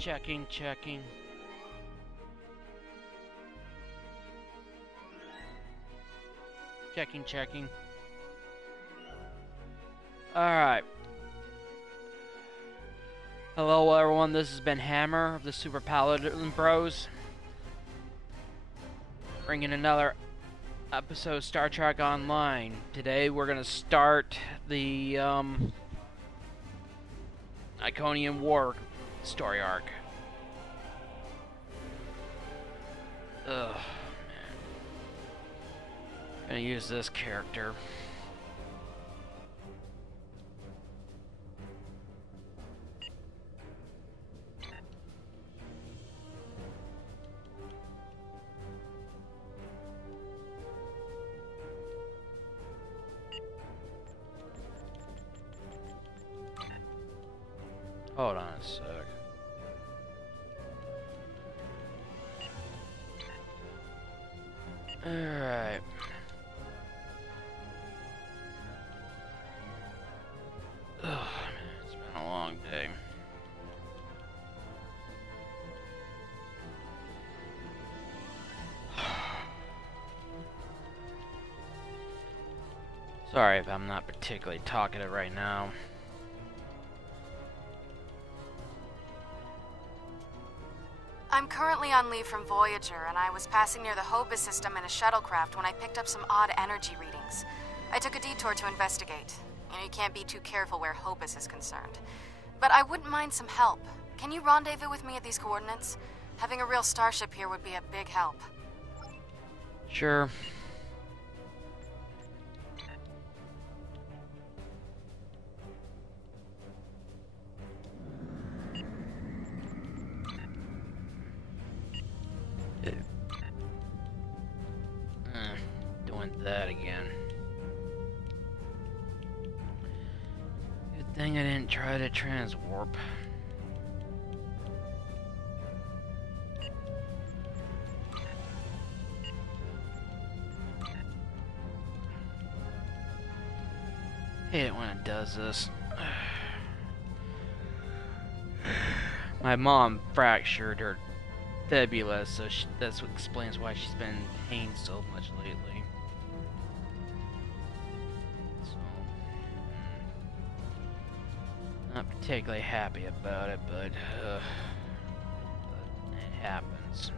Checking, checking. Checking, checking. Alright. Hello everyone, this has been Hammer of the Super Paladin Bros. Bringing another episode of Star Trek Online. Today we're gonna start the Iconian War story arc. Ugh, man. Gonna use this character. Hold on a sec. Alright. It's been a long day. Sorry if I'm not particularly talkative right now. I'm currently on leave from Voyager, and I was passing near the Hobus system in a shuttlecraft when I picked up some odd energy readings. I took a detour to investigate. You can't be too careful where Hobus is concerned. But I wouldn't mind some help. Can you rendezvous with me at these coordinates? Having a real starship here would be a big help. Sure. Doing that again. Good thing I didn't try to transwarp. Hate it when it does this. My mom fractured her fibula, so that's what explains why she's been in pain so much lately. So, not particularly happy about it, but it happens.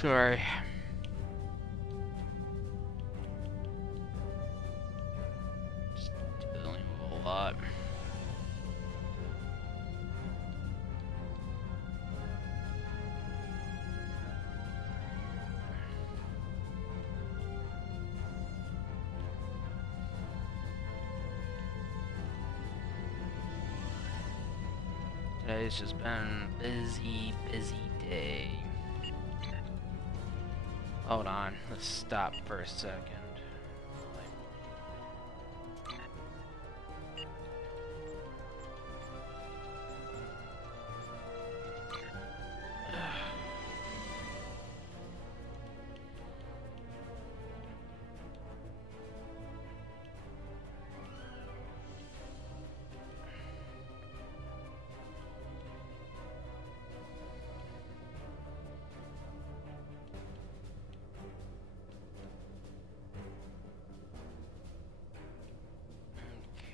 Sorry. Just dealing with a lot. Today's just been a busy day. Hold on, let's stop for a second.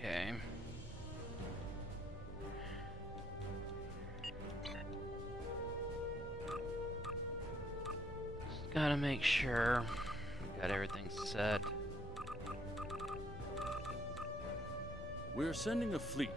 Okay. Just gotta make sure we got everything set. We're sending a fleet.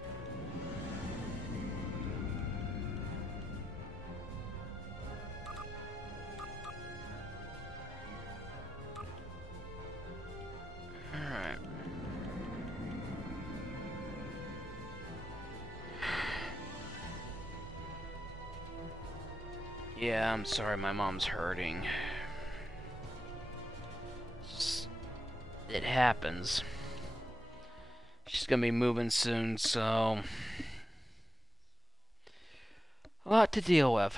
Yeah, I'm sorry my mom's hurting. It happens. She's gonna be moving soon, so... a lot to deal with.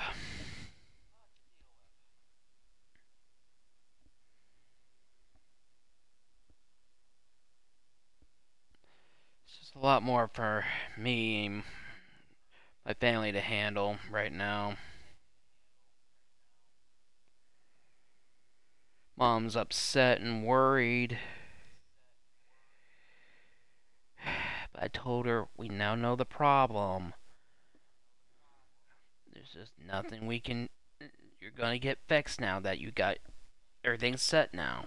It's just a lot more for me and my family to handle right now. Mom's upset and worried. But I told her we now know the problem. There's just nothing we can... You're gonna get fixed now that you got everything set now.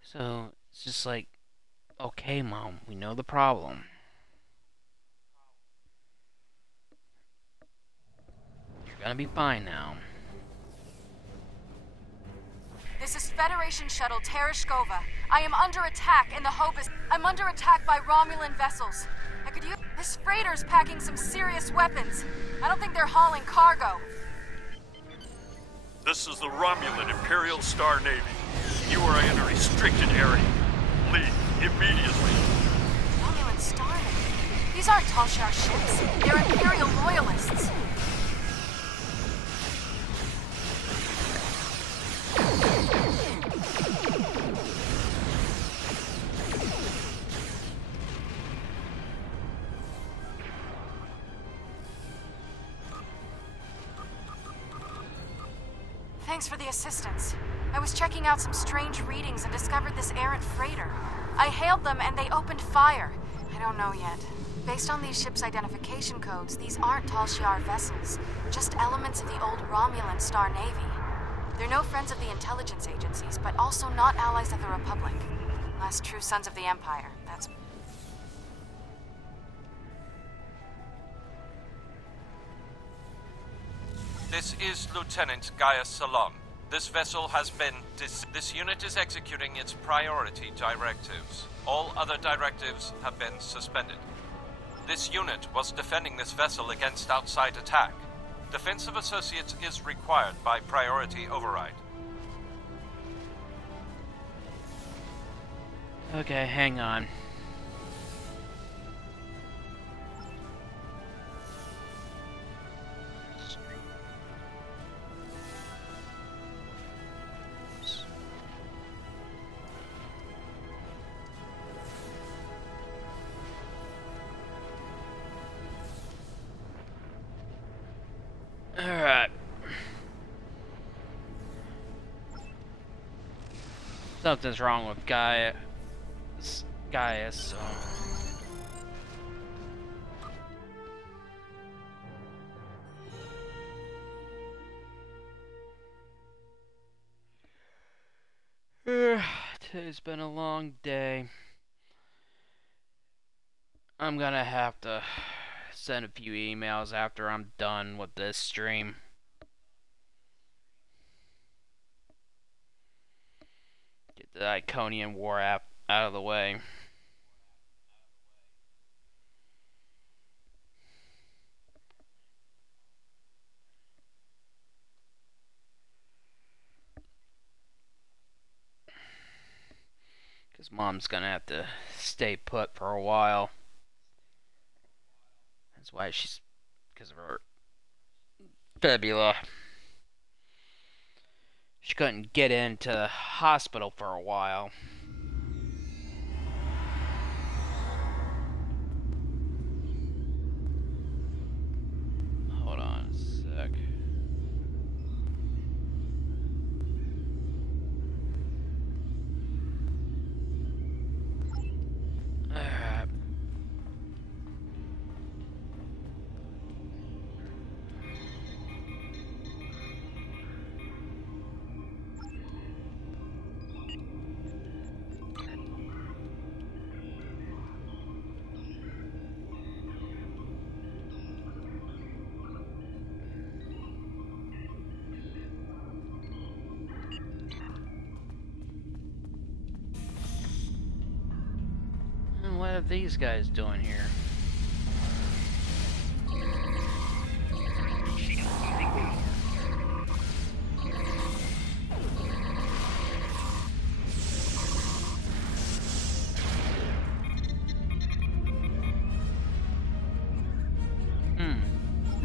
So, it's just like, okay, Mom, we know the problem. You're gonna be fine now. This is Federation Shuttle Tereshkova. I am under attack in the Hobus. I'm under attack by Romulan vessels. I could use... This freighter's packing some serious weapons. I don't think they're hauling cargo. This is the Romulan Imperial Star Navy. You are in a restricted area. Leave immediately. Romulan Star Navy? These aren't Talshar ships. They're Imperial loyalists. Thanks for the assistance. I was checking out some strange readings and discovered this errant freighter. I hailed them and they opened fire. I don't know yet. Based on these ships' identification codes, these aren't Tal Shiar vessels, just elements of the old Romulan Star Navy. They're no friends of the intelligence agencies, but also not allies of the Republic. Last true sons of the Empire, that's... This is Lieutenant Gaius Salon. This vessel has been This unit is executing its priority directives. All other directives have been suspended. This unit was defending this vessel against outside attack. Defense of associates is required by priority override. Okay, hang on. Alright. Something's wrong with Gaius, so... Today's been a long day. I'm gonna have to send a few emails after I'm done with this stream. Get the Iconian War app out of the way. Because Mom's gonna have to stay put for a while. That's why she's... because of her fibula. She couldn't get into the hospital for a while. Hold on a sec. What are these guys doing here?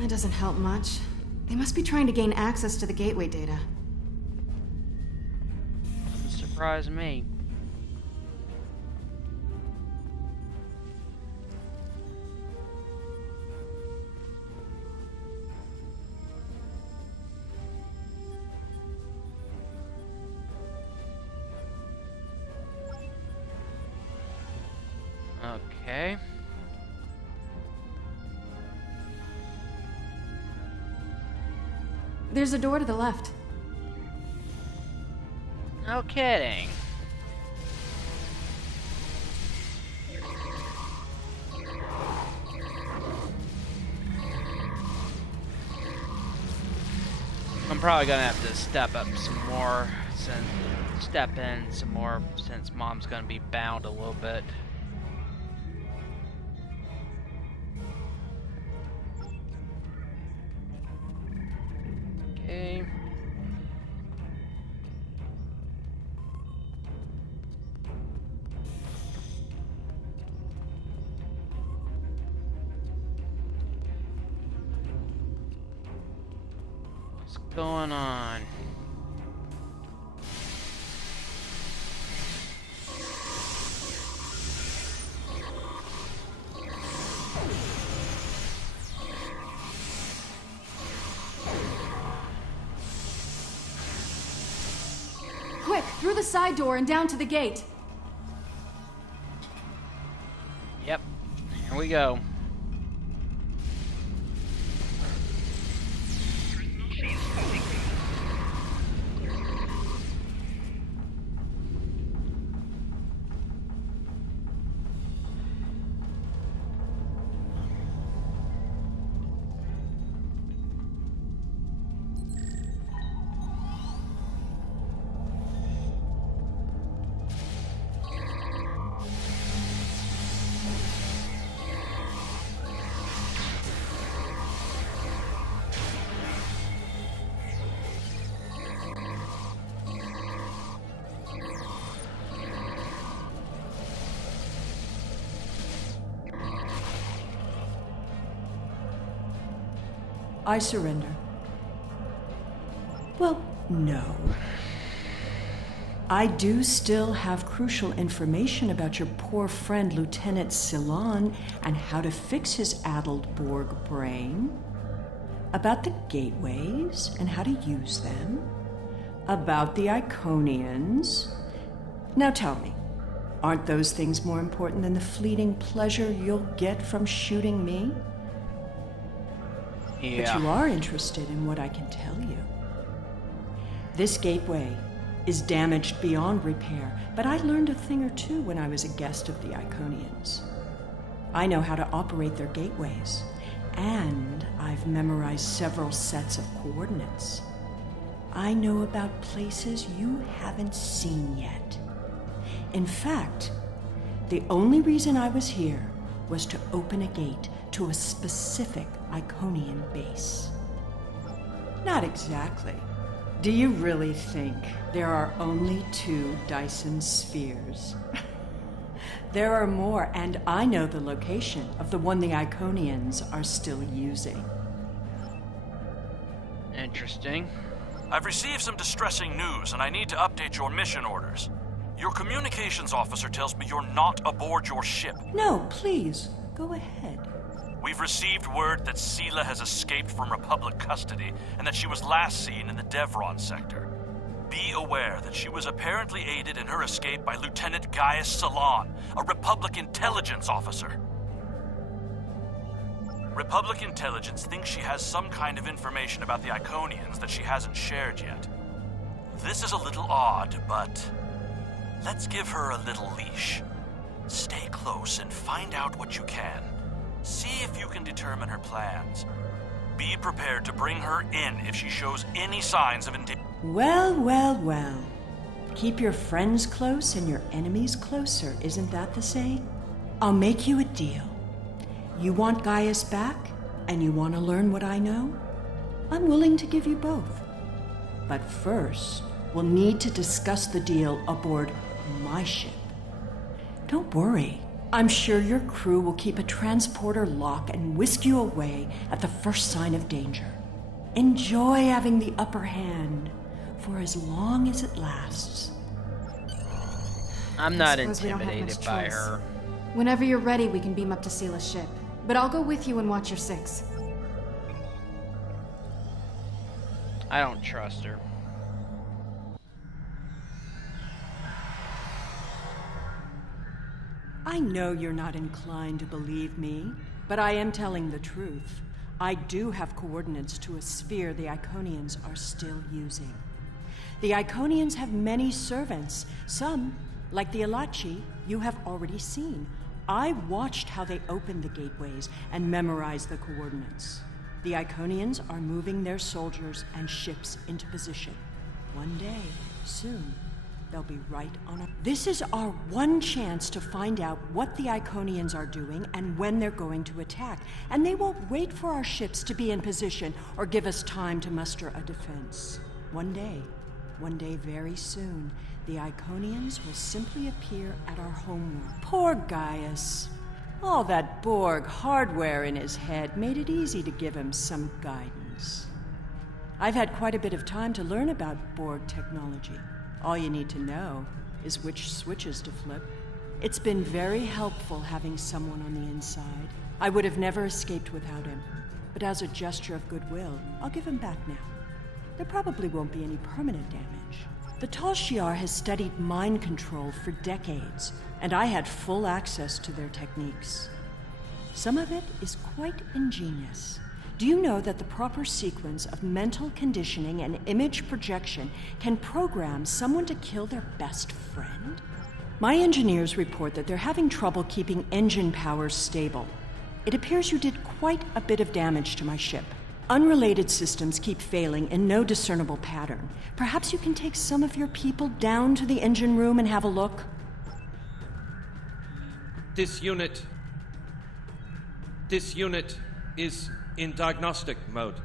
That doesn't help much. They must be trying to gain access to the gateway data. Doesn't surprise me. Okay. There's a door to the left. No kidding. I'm probably gonna have to step up some more, since Mom's gonna be bound a little bit. Okay. What's going on? Quick, through the side door and down to the gate. Yep. Here we go. I surrender. Well, no. I do still have crucial information about your poor friend Lieutenant Ceylon and how to fix his addled Borg brain. About the gateways and how to use them. About the Iconians. Now tell me, aren't those things more important than the fleeting pleasure you'll get from shooting me? Yeah. But you are interested in what I can tell you. This gateway is damaged beyond repair, but I learned a thing or two when I was a guest of the Iconians. I know how to operate their gateways, and I've memorized several sets of coordinates. I know about places you haven't seen yet. In fact, the only reason I was here was to open a gate to a specific Iconian base. Not exactly. Do you really think there are only 2 Dyson spheres? There are more, and I know the location of the one the Iconians are still using. Interesting. I've received some distressing news, and I need to update your mission orders. Your communications officer tells me you're not aboard your ship. No, please, go ahead. We've received word that Sela has escaped from Republic custody and that she was last seen in the Devron sector. Be aware that she was apparently aided in her escape by Lieutenant Gaius Ceylon, a Republic intelligence officer. Republic intelligence thinks she has some kind of information about the Iconians that she hasn't shared yet. This is a little odd, but let's give her a little leash. Stay close and find out what you can. See if you can determine her plans. Be prepared to bring her in if she shows any signs of Well, well, well. Keep your friends close and your enemies closer, isn't that the saying? I'll make you a deal. You want Gaius back, and you want to learn what I know? I'm willing to give you both. But first, we'll need to discuss the deal aboard my ship. Don't worry, I'm sure your crew will keep a transporter lock and whisk you away at the first sign of danger. Enjoy having the upper hand for as long as it lasts. I'm not suppose we don't have intimidated much by choice. her. Whenever you're ready, we can beam up to Sela's ship. But I'll go with you and watch your 6. I don't trust her. I know you're not inclined to believe me, but I am telling the truth. I do have coordinates to a sphere the Iconians are still using. The Iconians have many servants. Some, like the Alachi, you have already seen. I watched how they opened the gateways and memorized the coordinates. The Iconians are moving their soldiers and ships into position. One day, soon, they'll be right on our... This is our one chance to find out what the Iconians are doing and when they're going to attack. And they won't wait for our ships to be in position or give us time to muster a defense. One day very soon, the Iconians will simply appear at our homeworld. Poor Gaius. All that Borg hardware in his head made it easy to give him some guidance. I've had quite a bit of time to learn about Borg technology. All you need to know is which switches to flip. It's been very helpful having someone on the inside. I would have never escaped without him, but as a gesture of goodwill, I'll give him back now. There probably won't be any permanent damage. The Tal Shiar has studied mind control for decades, and I had full access to their techniques. Some of it is quite ingenious. Do you know that the proper sequence of mental conditioning and image projection can program someone to kill their best friend? My engineers report that they're having trouble keeping engine powers stable. It appears you did quite a bit of damage to my ship. Unrelated systems keep failing in no discernible pattern. Perhaps you can take some of your people down to the engine room and have a look? This unit is in diagnostic mode.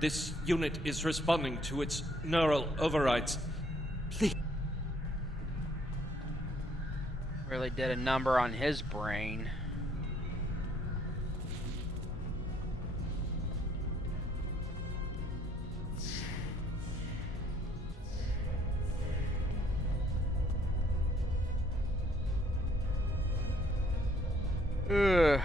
This unit is responding to its neural overrides. Please. Really did a number on his brain. Ugh.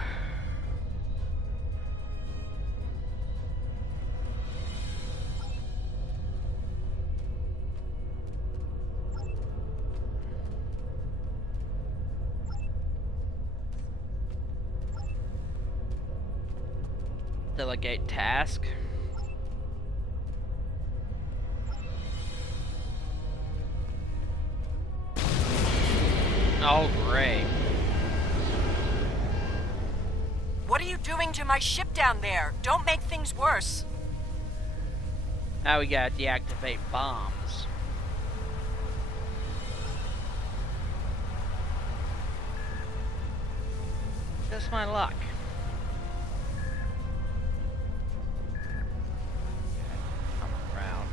Delegate task. Oh, great. What are you doing to my ship down there? Don't make things worse. Now we gotta deactivate bombs. Just my luck. Come around.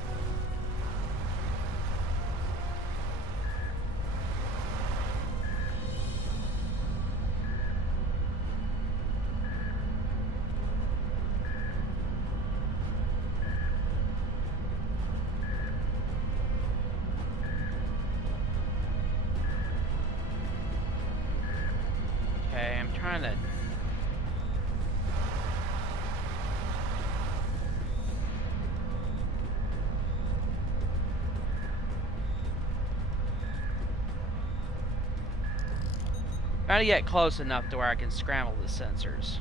Okay, I'm trying to... Trying to get close enough to where I can scramble the sensors.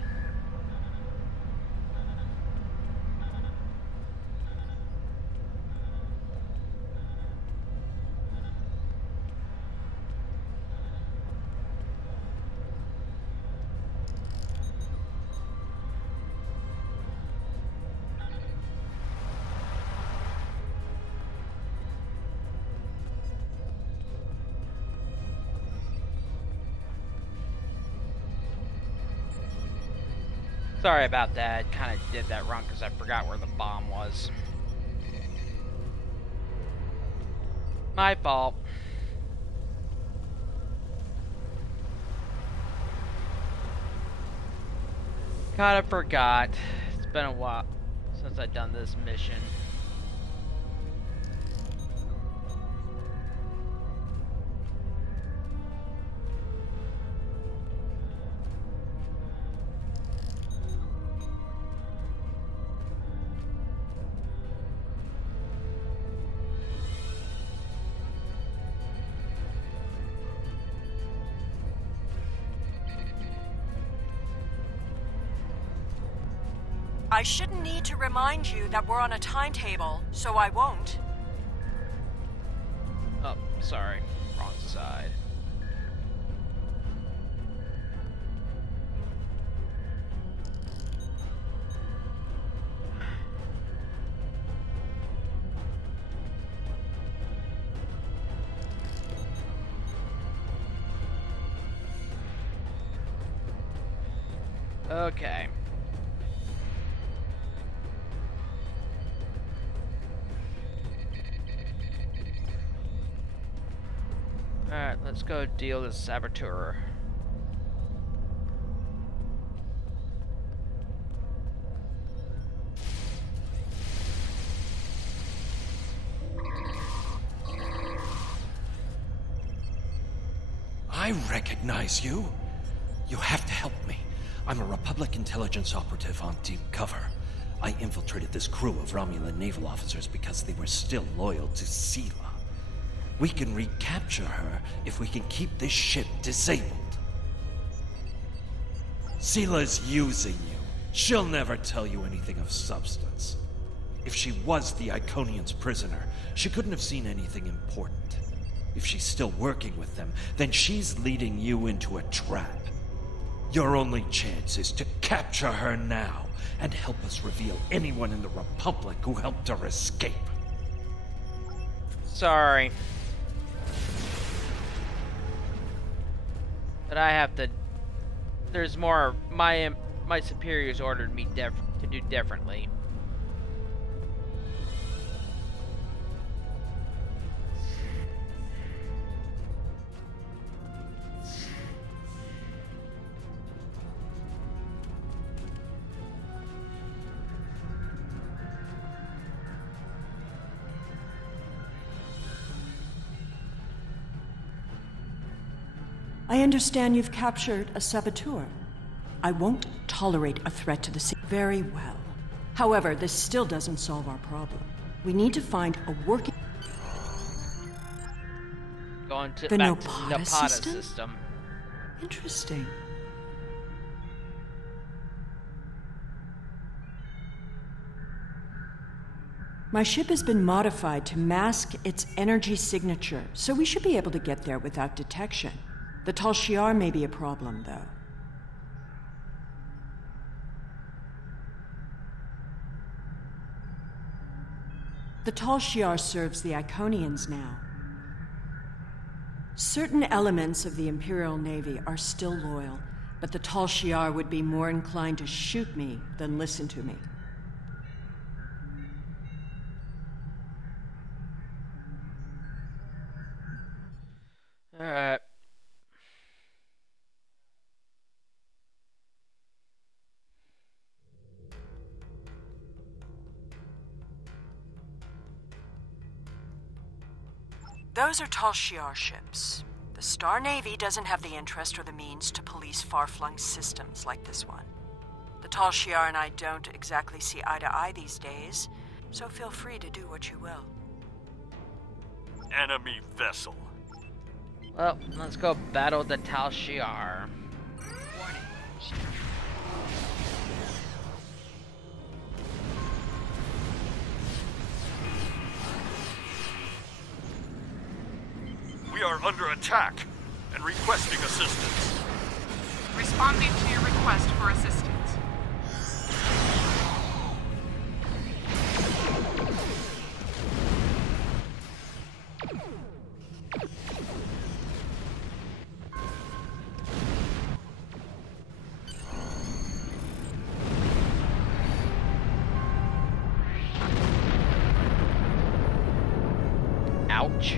Sorry about that. I kind of did that wrong because I forgot where the bomb was. My fault. Kinda forgot. It's been a while since I've done this mission. I shouldn't need to remind you that we're on a timetable, so I won't. Oh, sorry. Wrong side. Okay. Alright, let's go deal with the saboteur. I recognize you. You have to help me. I'm a Republic intelligence operative on Team Cover. I infiltrated this crew of Romulan naval officers because they were still loyal to Sela. We can recapture her if we can keep this ship disabled. Sela's using you. She'll never tell you anything of substance. If she was the Iconian's prisoner, she couldn't have seen anything important. If she's still working with them, then she's leading you into a trap. Your only chance is to capture her now and help us reveal anyone in the Republic who helped her escape. Sorry. But I have to... There's more... My superiors ordered me to do differently. I understand you've captured a saboteur. I won't tolerate a threat to the sea. Very well. However, this still doesn't solve our problem. We need to find a working... Going to The back Napata to Napata system? system. Interesting. My ship has been modified to mask its energy signature, so we should be able to get there without detection. The Tal Shiar may be a problem, though. The Tal Shiar serves the Iconians now. Certain elements of the Imperial Navy are still loyal, but the Tal Shiar would be more inclined to shoot me than listen to me. Alright. Those are Tal Shiar ships. The Star Navy doesn't have the interest or the means to police far-flung systems like this one. The Tal Shiar and I don't exactly see eye to eye these days, so feel free to do what you will. Enemy vessel. Well, let's go battle the Tal Shiar. We are under attack and requesting assistance. Responding to your request for assistance. Ouch.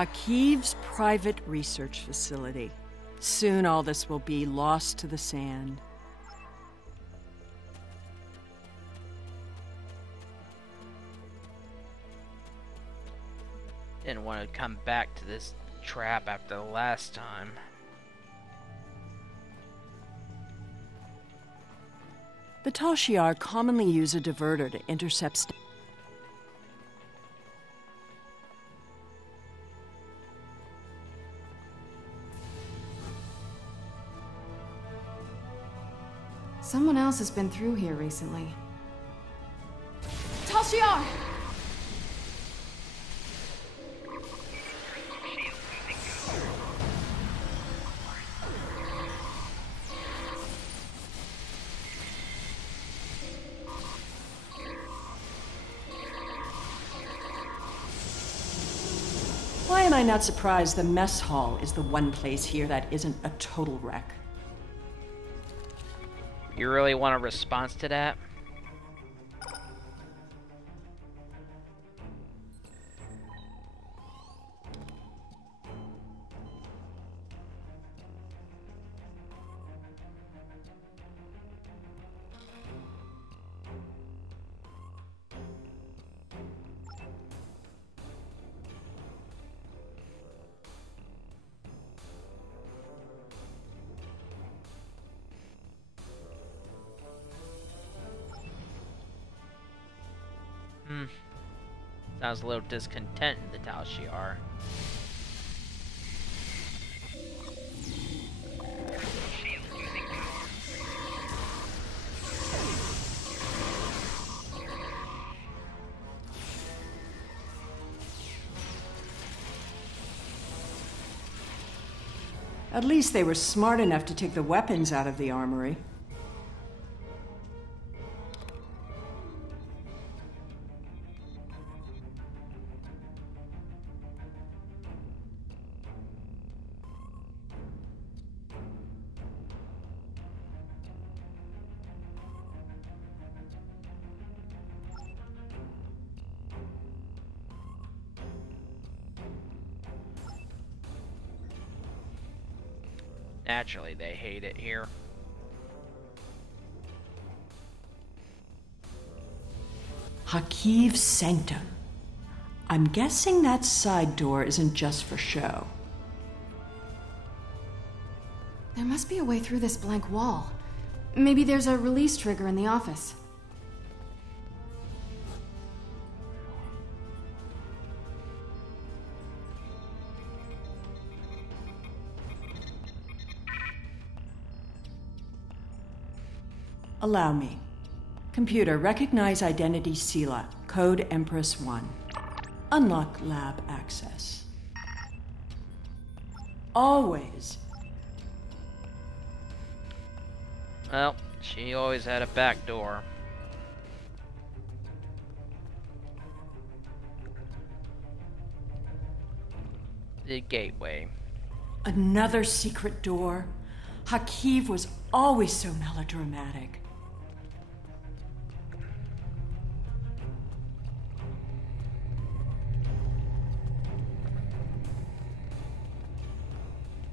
Hakiv's private research facility. Soon all this will be lost to the sand. Didn't want to come back to this trap after the last time. The Tal Shiar commonly use a diverter to intercept Someone else has been through here recently. Tal Shiar! Why am I not surprised the mess hall is the one place here that isn't a total wreck? You really want a response to that? Sounds a little discontent in the Tal Shiar. At least they were smart enough to take the weapons out of the armory. Naturally, they hate it here. Hakiv's sanctum. I'm guessing that side door isn't just for show. There must be a way through this blank wall. Maybe there's a release trigger in the office. Allow me. Computer, recognize identity Sela, code Empress 1. Unlock lab access. Always. Well, she always had a back door. The gateway. Another secret door. Hakiv was always so melodramatic.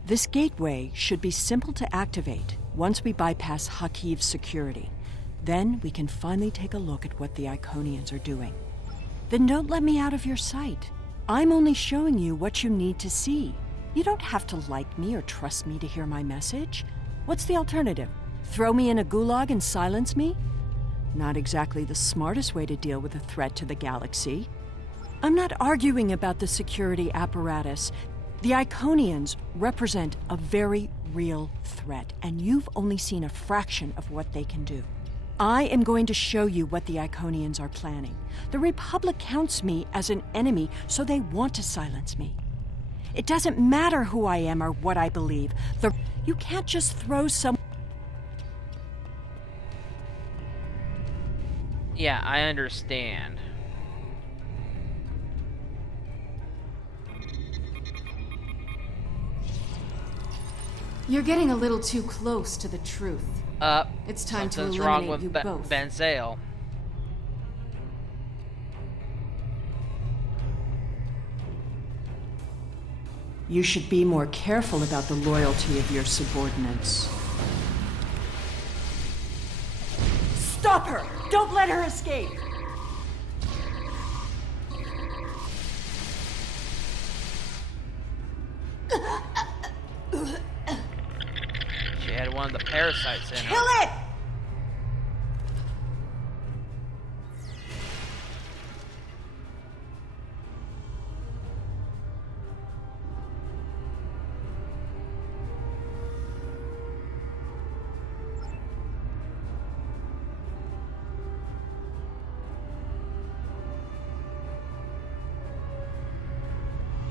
This gateway should be simple to activate once we bypass Hakiv's security. Then we can finally take a look at what the Iconians are doing. Then don't let me out of your sight. I'm only showing you what you need to see. You don't have to like me or trust me to hear my message. What's the alternative? Throw me in a gulag and silence me? Not exactly the smartest way to deal with a threat to the galaxy. I'm not arguing about the security apparatus. The Iconians represent a very real threat, and you've only seen a fraction of what they can do. I am going to show you what the Iconians are planning. The Republic counts me as an enemy, so they want to silence me. It doesn't matter who I am or what I believe. You can't just throw some... Yeah, I understand. You're getting a little too close to the truth. It's time to something's eliminate wrong with you both. Benzale. You should be more careful about the loyalty of your subordinates. Stop her! Don't let her escape! She had one of the parasites in her. Kill it!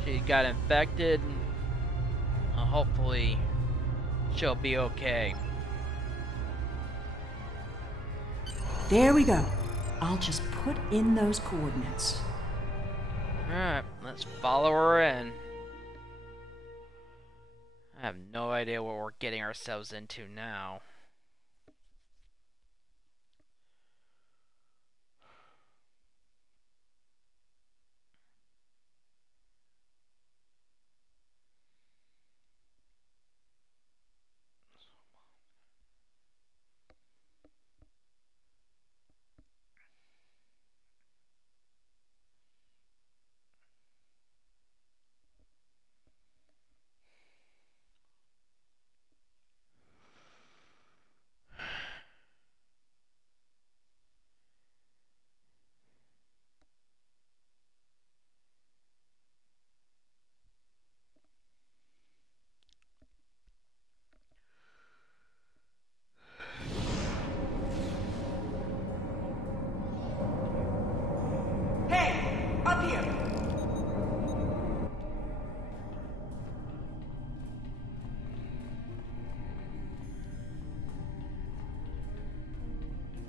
She got infected. Hopefully, she'll be okay. There we go. I'll just put in those coordinates. Alright, let's follow her in. I have no idea what we're getting ourselves into now. Hey! Up here!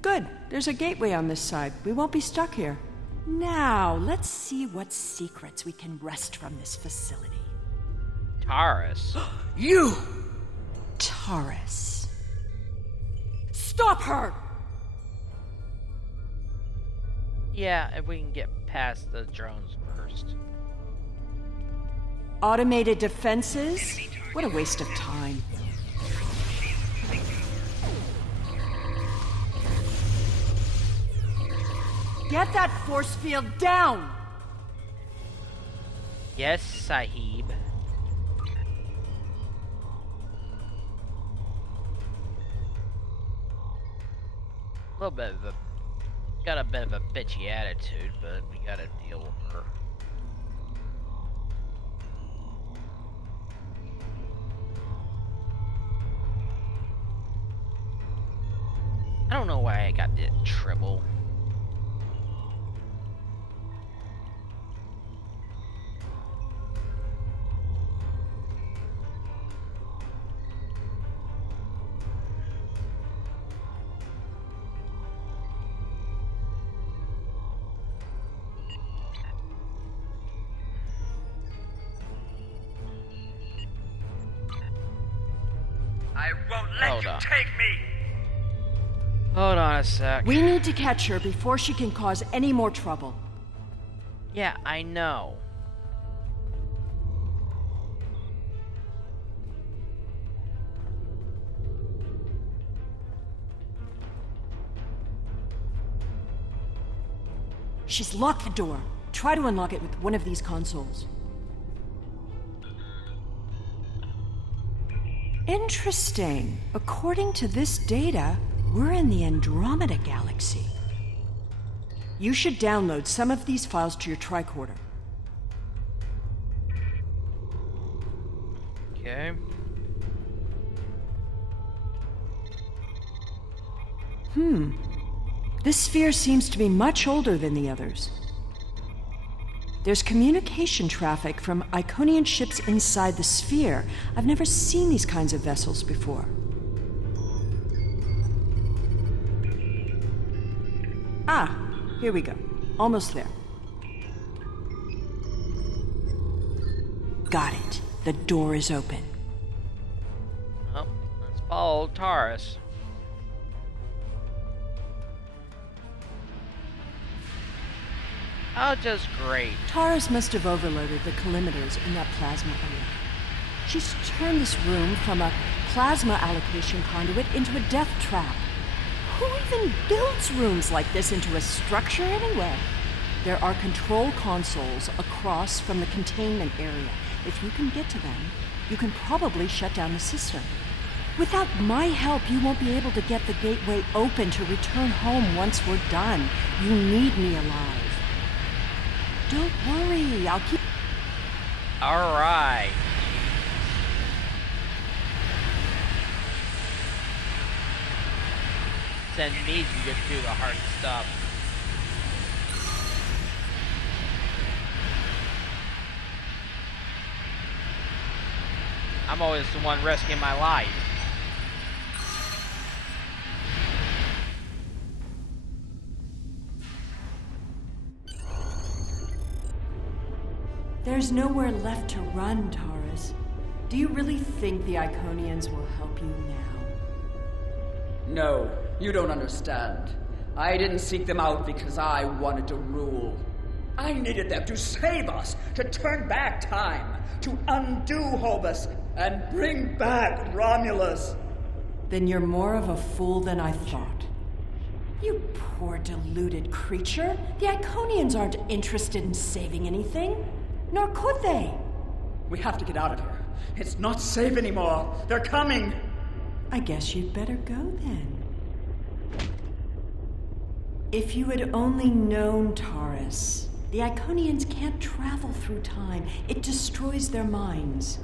Good. There's a gateway on this side. We won't be stuck here. Now, let's see what secrets we can wrest from this facility. Taurus. You! Taurus. Stop her! Yeah, if we can get past the drones first. Automated defenses? What a waste of time. Get that force field down! Yes, Sahib. A little bit of a... Got a bit of a bitchy attitude, but we gotta deal with her. I don't know why I got the tribble. I won't let Hold you on. take me! Hold on a sec. We need to catch her before she can cause any more trouble. Yeah, I know. She's locked the door. Try to unlock it with one of these consoles. Interesting. According to this data, we're in the Andromeda Galaxy. You should download some of these files to your tricorder. Okay. This sphere seems to be much older than the others. There's communication traffic from Iconian ships inside the sphere. I've never seen these kinds of vessels before. Ah, here we go. Almost there. Got it. The door is open. Well, let's follow Taurus. Oh, just great. Taurus must have overloaded the collimators in that plasma array. She's turned this room from a plasma allocation conduit into a death trap. Who even builds rooms like this into a structure anyway? There are control consoles across from the containment area. If you can get to them, you can probably shut down the system. Without my help, you won't be able to get the gateway open to return home once we're done. You need me alive. Don't worry, I'll keep... Alright. Send me to do the hard stuff. I'm always the one risking my life. There's nowhere left to run, Taurus. Do you really think the Iconians will help you now? No, you don't understand. I didn't seek them out because I wanted to rule. I needed them to save us, to turn back time, to undo Hobus, and bring back Romulus. Then you're more of a fool than I thought. You poor deluded creature. The Iconians aren't interested in saving anything. Nor could they. We have to get out of here. It's not safe anymore. They're coming. I guess you'd better go then. If you had only known, Taurus, the Iconians can't travel through time. It destroys their minds.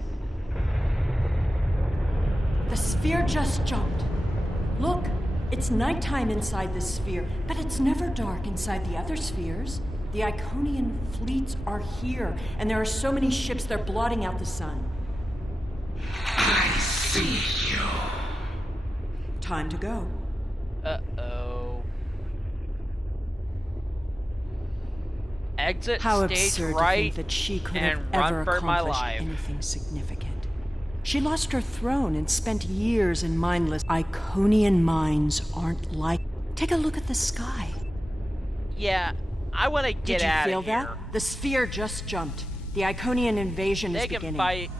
The sphere just jumped. Look, it's nighttime inside the sphere, but it's never dark inside the other spheres. The Iconian fleets are here, and there are so many ships they're blotting out the sun. I see you. Time to go. Uh-oh. Exit How stage absurd right to think that she could have and ever run for my accomplished life. anything significant. She lost her throne and spent years in mindless. Iconian minds aren't like... Take a look at the sky. Yeah, I want to get out Did you of feel here. that? The sphere just jumped. The Iconian invasion They is can beginning. fight,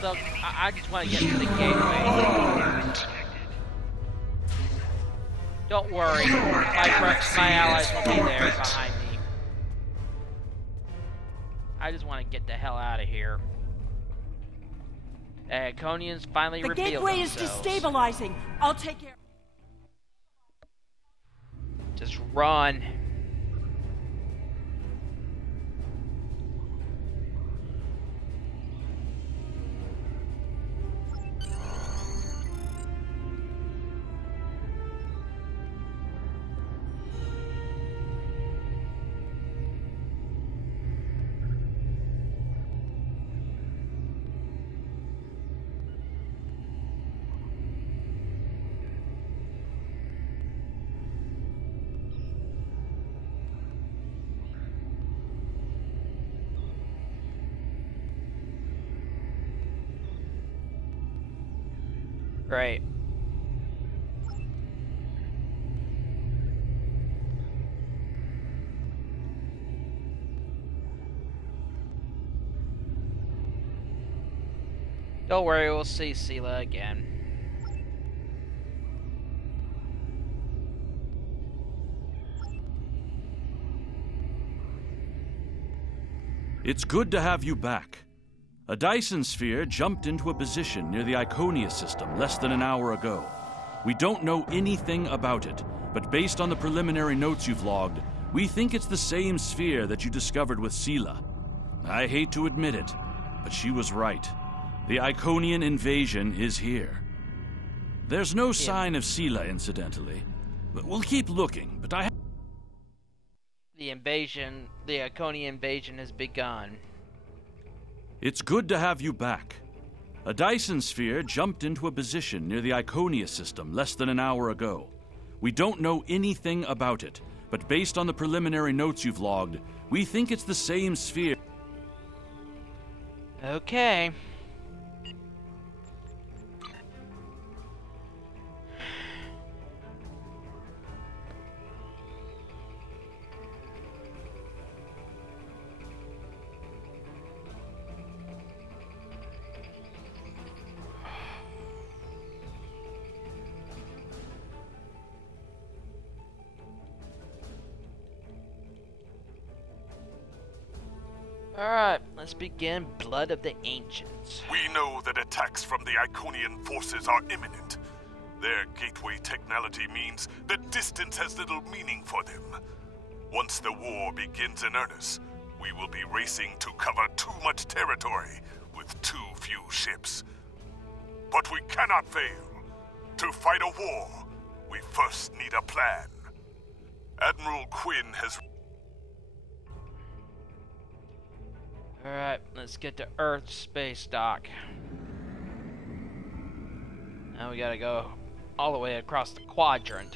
but I just want to get to the gateway. Don't worry, my allies will be there behind me. I just want to get the hell out of here. Iconians finally The revealed gateway is themselves. destabilizing. I'll take care. Just run. Great. Don't worry, we'll see Sela again. It's good to have you back. A Dyson sphere jumped into a position near the Iconian system less than an hour ago. We don't know anything about it, but based on the preliminary notes you've logged, we think it's the same sphere that you discovered with Sela. I hate to admit it, but she was right. The Iconian invasion is here. There's no sign of Sela, incidentally. But we'll keep looking, but The Iconian invasion has begun. It's good to have you back. A Dyson sphere jumped into a position near the Iconian system less than an hour ago. We don't know anything about it, but based on the preliminary notes you've logged, we think it's the same sphere. Okay. Alright, let's begin Blood of the Ancients. We know that attacks from the Iconian forces are imminent. Their gateway technology means that distance has little meaning for them. Once the war begins in earnest, we will be racing to cover too much territory with too few ships. But we cannot fail. To fight a war, we first need a plan. Admiral Quinn has... Alright, let's get to Earth Space Dock. Now we gotta go all the way across the quadrant.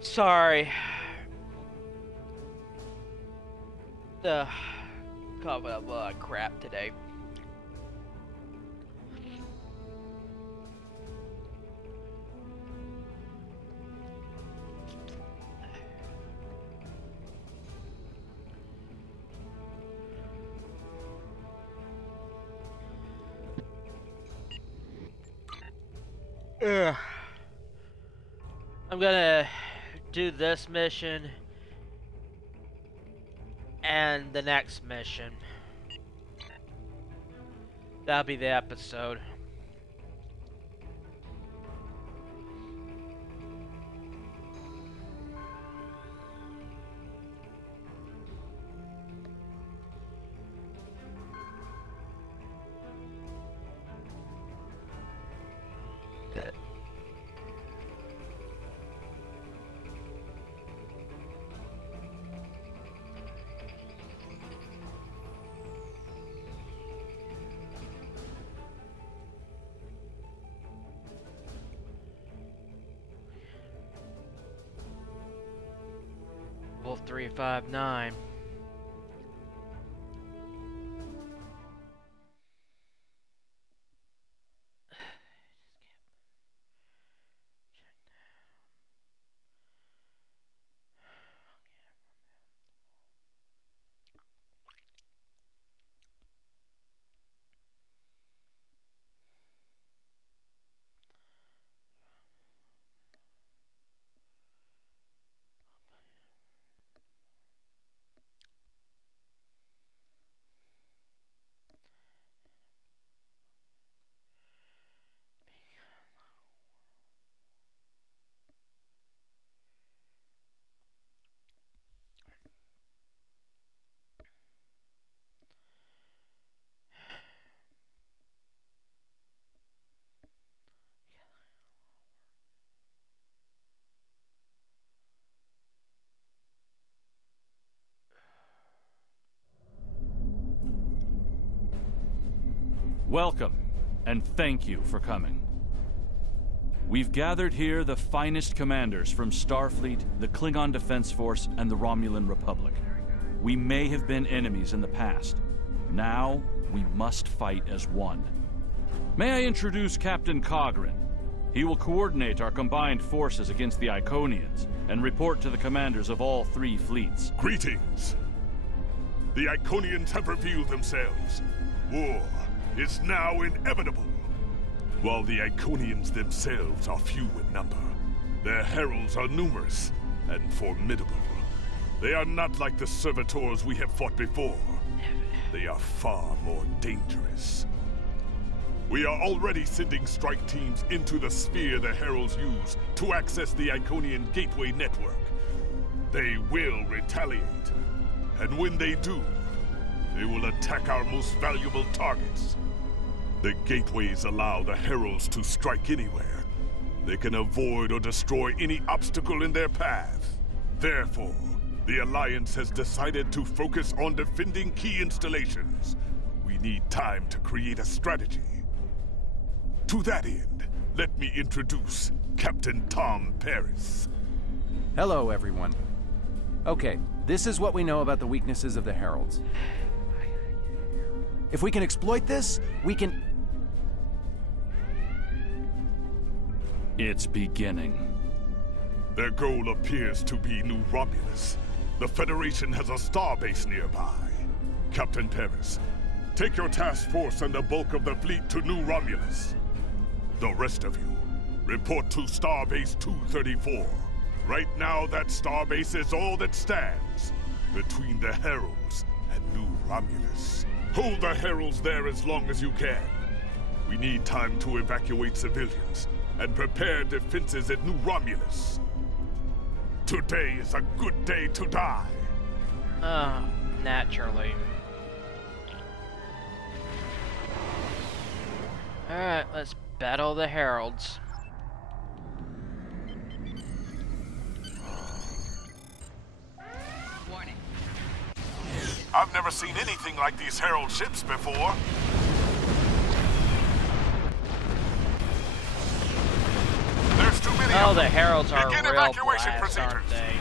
Sorry. Coughing up a lot of crap today. I'm gonna do this mission and the next mission. That'll be the episode. Wolf 359. Welcome, and thank you for coming. We've gathered here the finest commanders from Starfleet, the Klingon Defense Force, and the Romulan Republic. We may have been enemies in the past. Now, we must fight as one. May I introduce Captain Cogran? He will coordinate our combined forces against the Iconians and report to the commanders of all three fleets. Greetings. The Iconians have revealed themselves. War is now inevitable. While the Iconians themselves are few in number, their heralds are numerous and formidable. They are not like the servitors we have fought before. They are far more dangerous. We are already sending strike teams into the sphere the heralds use to access the Iconian gateway network. They will retaliate, and when they do, they will attack our most valuable targets. The gateways allow the heralds to strike anywhere. They can avoid or destroy any obstacle in their path. Therefore, the Alliance has decided to focus on defending key installations. We need time to create a strategy. To that end, let me introduce Captain Tom Paris. Hello, everyone. Okay, this is what we know about the weaknesses of the Heralds. If we can exploit this, we can... It's beginning. Their goal appears to be New Romulus. The Federation has a starbase nearby. Captain Paris, take your task force and the bulk of the fleet to New Romulus. The rest of you, report to Starbase 234. Right now, that starbase is all that stands between the Heralds and New Romulus. Hold the Heralds there as long as you can. We need time to evacuate civilians and prepare defenses at New Romulus. Today is a good day to die. Naturally. Alright, let's battle the Heralds. Warning. I've never seen anything like these Herald ships before. There's too many Oh, of the them. Heralds are Begin real evacuation blast, aren't procedures. they?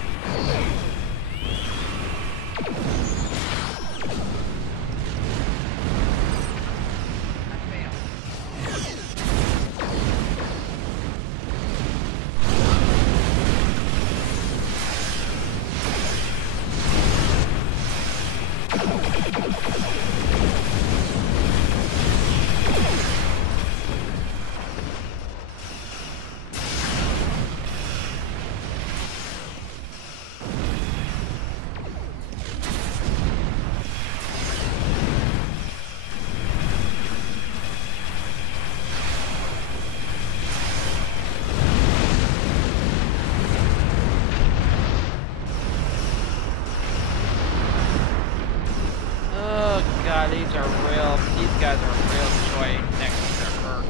These guys are real joy next to their work.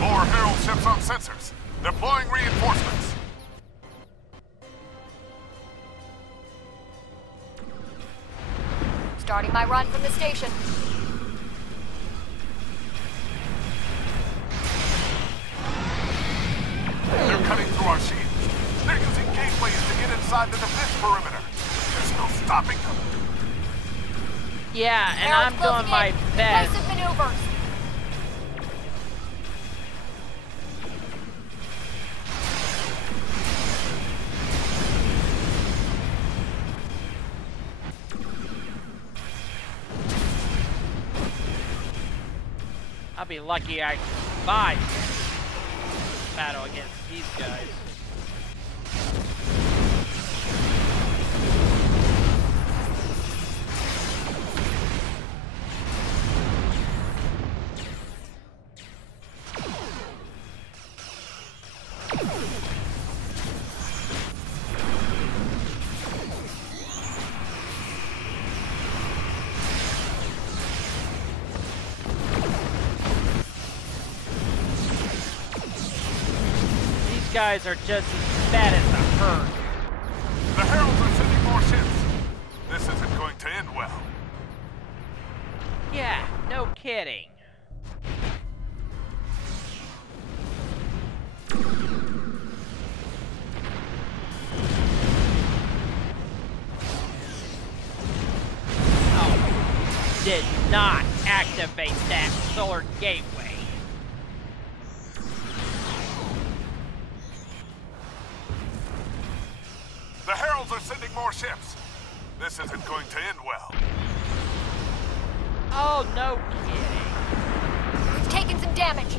More Herald ships on sensors. Deploying reinforcements. Starting my run from the station. They're cutting through our shields. They're using gateways to get inside the defense perimeter. There's no stopping them. Yeah, and I'm doing my best. Decisive maneuvers. I'll be lucky I survive battle against these guys. Guys are just as bad as the herd. The Heralds are sending more ships. This isn't going to end well. Yeah, no kidding. Oh, did not activate that solar gateway. The Heralds are sending more ships. This isn't going to end well. Oh, no kidding. We've taken some damage.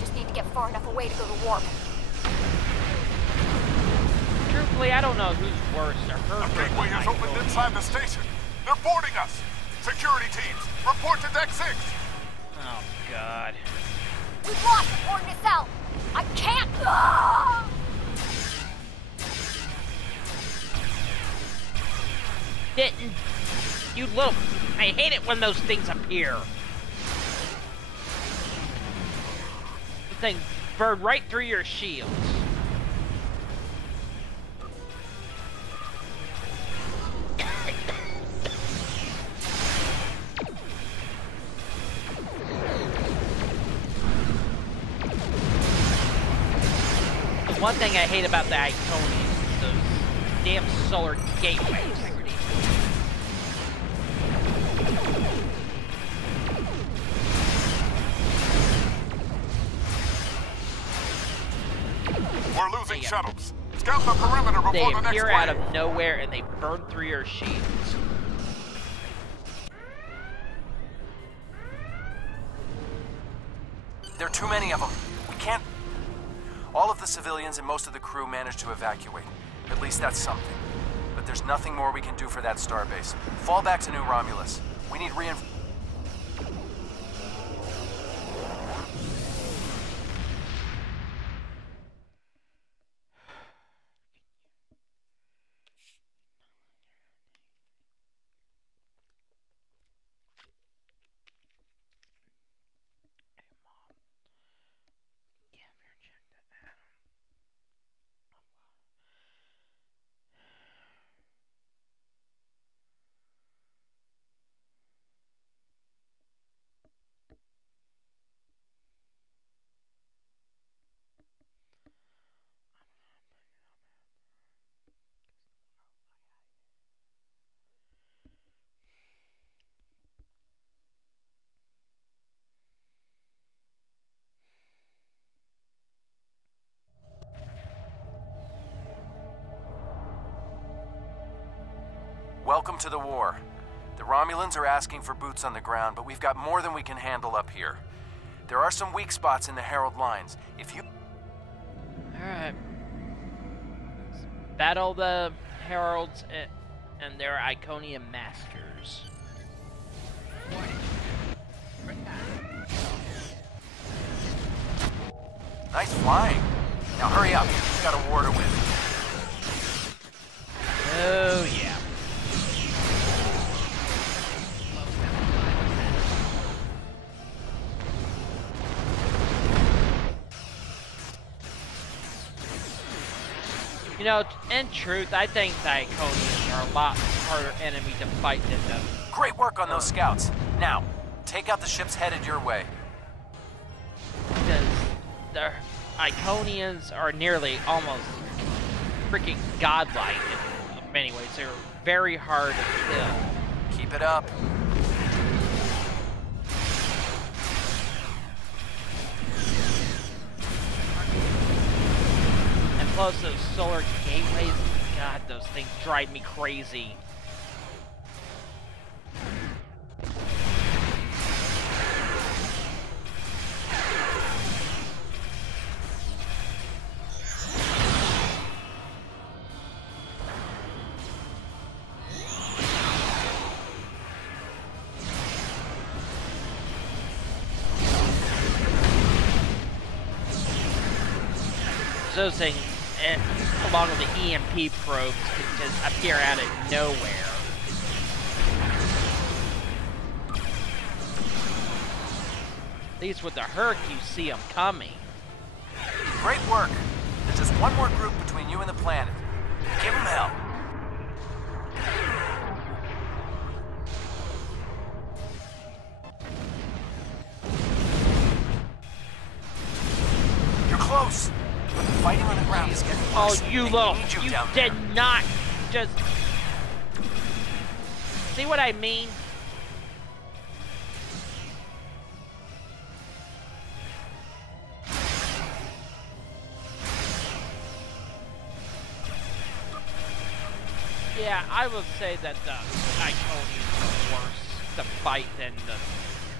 Just need to get far enough away to go to warp. Truthfully, I don't know who's worse, the herd. The gateway is opened inside the station. They're boarding us. Security teams, report to Deck 6. Oh, God. We've lost the port nacelle. I can't. Ah! Didn't you little... I hate it when those things appear. The thing burned right through your shields. one thing I hate about the Iconians is those damn solar gateways. We're losing shuttles. Scout the perimeter before They the next appear wave. out of nowhere and they burn through your shields. There are too many of them. We can't... All of the civilians and most of the crew managed to evacuate. At least that's something. But there's nothing more we can do for that starbase. Fall back to New Romulus. We need reinforcements. Welcome to the war. The Romulans are asking for boots on the ground, but we've got more than we can handle up here. There are some weak spots in the Herald lines. If you... Alright. Battle the Heralds and their Iconian masters. Nice flying. Now hurry up. We've got a war to win. Oh, yeah. You know, in truth, I think the Iconians are a lot harder enemy to fight than them. Great work on those scouts. Now, take out the ships headed your way. Because the Iconians are nearly almost freaking godlike in many ways. They're very hard to kill. Keep it up. And plus those solar gateways, God, those things drive me crazy. Those things, along with the EMP probes, can just appear out of nowhere. At least with the Herc, you see them coming. Great work. There's just one more group between you and the planet. Give them hell. You're close. But the fighting on the ground is getting worse. Oh, you little... You did not just... See what I mean? Yeah, I would say that the Iconians are worse to fight than the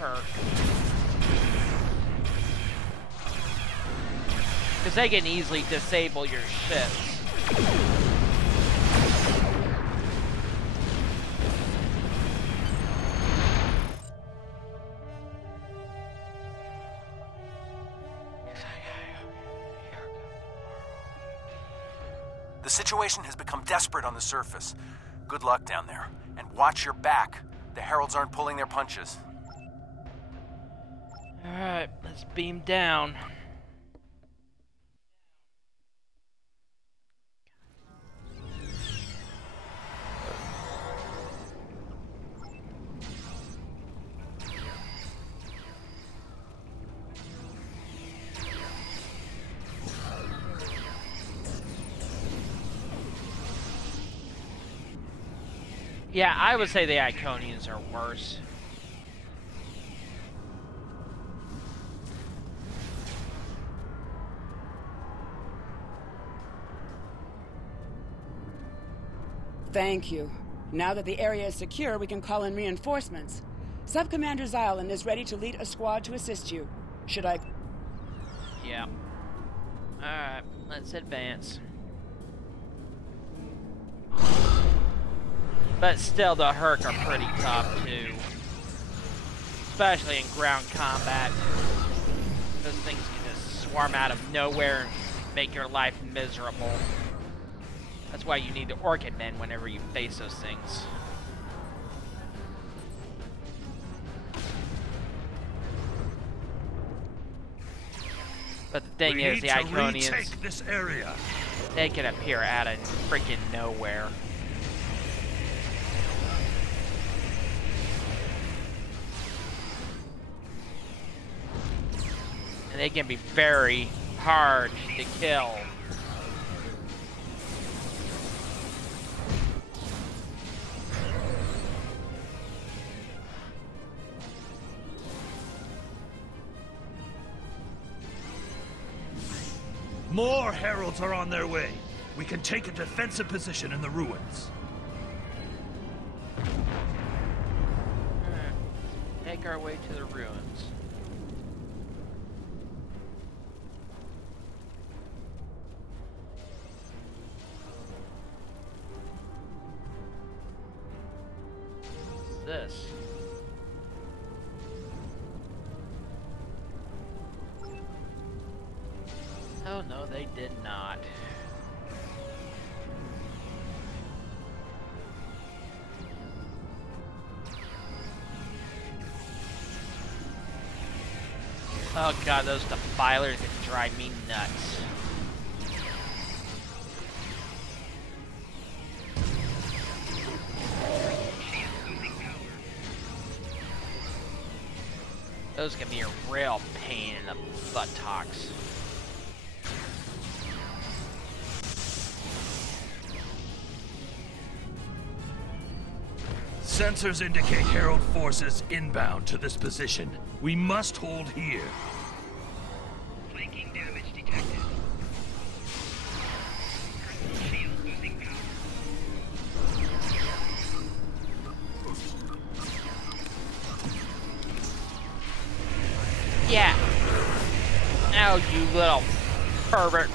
Kirk. Because they can easily disable your ships. The situation has become desperate on the surface. Good luck down there. And watch your back. The Heralds aren't pulling their punches. Alright, let's beam down. Yeah, I would say the Iconians are worse. Thank you. Now that the area is secure, we can call in reinforcements. Sub-Commander Zylan is ready to lead a squad to assist you. Should I... Yeah. Alright, let's advance. But still, the Herc are pretty tough, too. Especially in ground combat. Those things can just swarm out of nowhere and make your life miserable. That's why you need the Orchid Men whenever you face those things. But the thing is, the Iconians, this area. they can appear out of freaking nowhere. And they can be very hard to kill. More heralds are on their way. We can take a defensive position in the ruins. Alright. Make our way to the ruins. What's this? Oh no, they did not. Oh god, those defilers that drive me nuts. Those can be a real pain in the buttocks. Sensors indicate Herald forces inbound to this position. We must hold here. Flanking damage detected. Shield losing power. Yeah. Oh, you little pervert.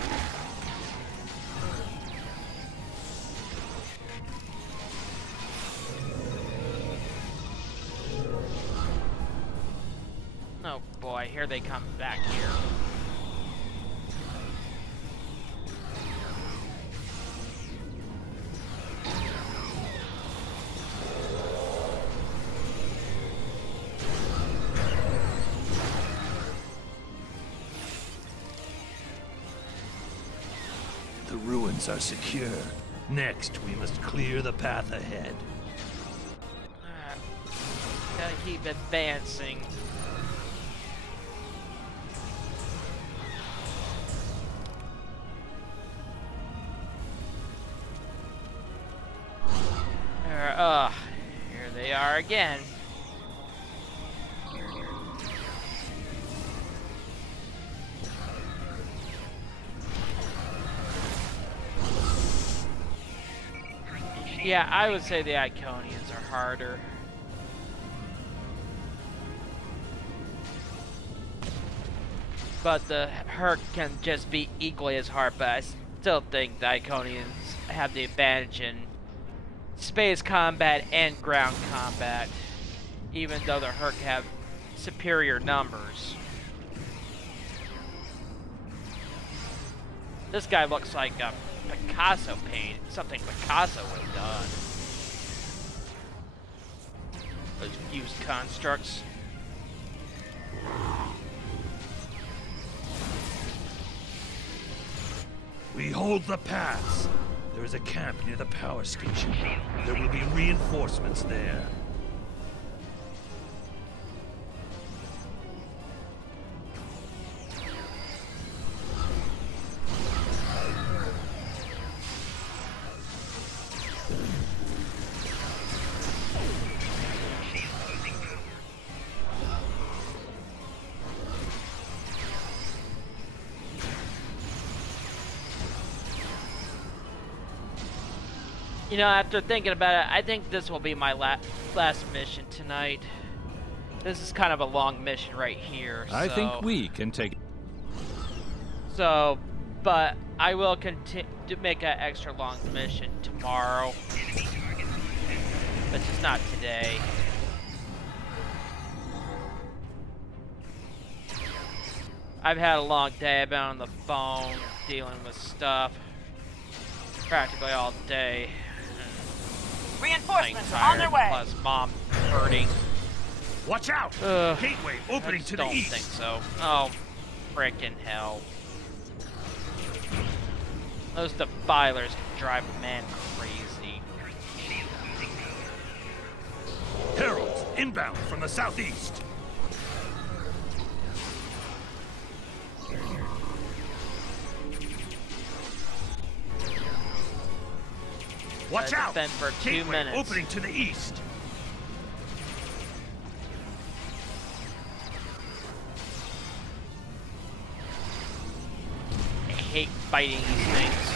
Oh boy, here they come back here. The ruins are secure. Next, we must clear the path ahead. Gotta keep advancing. Here they are again. Yeah, I would say the Iconians are harder. But the Herc can just be equally as hard, but I still think the Iconians have the advantage in space combat and ground combat, even though the Herc have superior numbers. This guy looks like a Picasso paint, something Picasso would have done. Those fused constructs. We hold the paths. There is a camp near the power station. There will be reinforcements there. You know, after thinking about it, I think this will be my last mission tonight. This is kind of a long mission right here. I think we can take. So, but I will continue to make an extra long mission tomorrow, but just not today. I've had a long day. I've been on the phone dealing with stuff practically all day. Reinforcements are on their way. Plus, mom hurting. Watch out! Gateway opening to the east. I don't think so. Oh, frickin' hell! Those defilers can drive a man crazy. Heralds inbound from the southeast. Watch out! Been for 2 Gateway minutes. opening to the east. I hate fighting these things.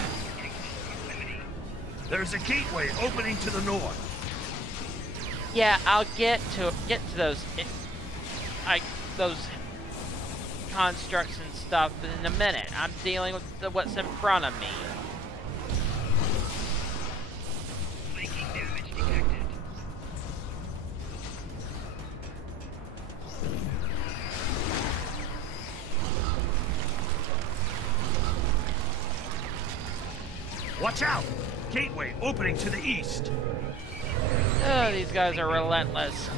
There's a gateway opening to the north. Yeah, I'll get to those those constructs and stuff in a minute. I'm dealing with what's in front of me. Watch out! Gateway opening to the east. Oh, these guys are relentless.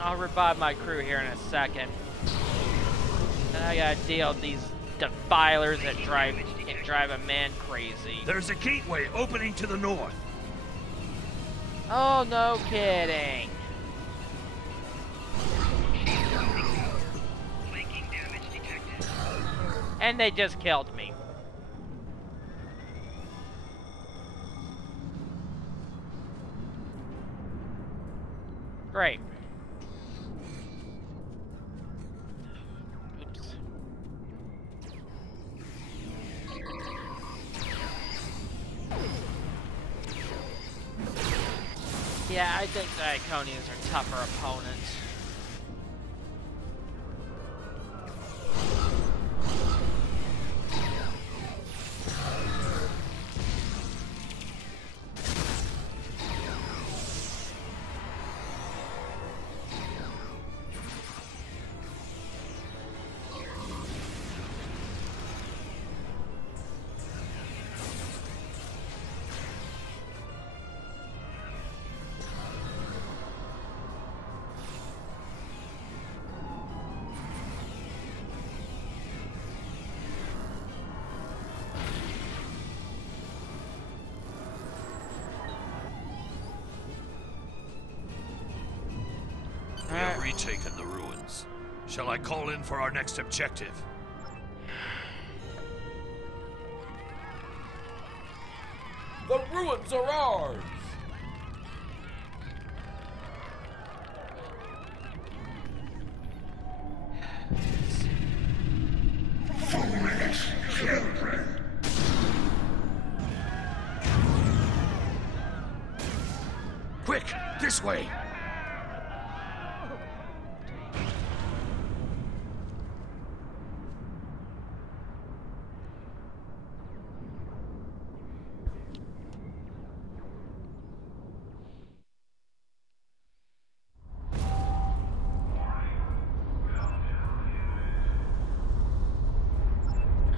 I'll revive my crew here in a second. And I gotta deal with these defilers that can drive a man crazy. There's a gateway opening to the north. Oh, no kidding. And they just killed me. Great. Oops. Yeah, I think the Iconians are tougher opponents. We have retaken the ruins. Shall I call in for our next objective? The ruins are ours! Quick, this way!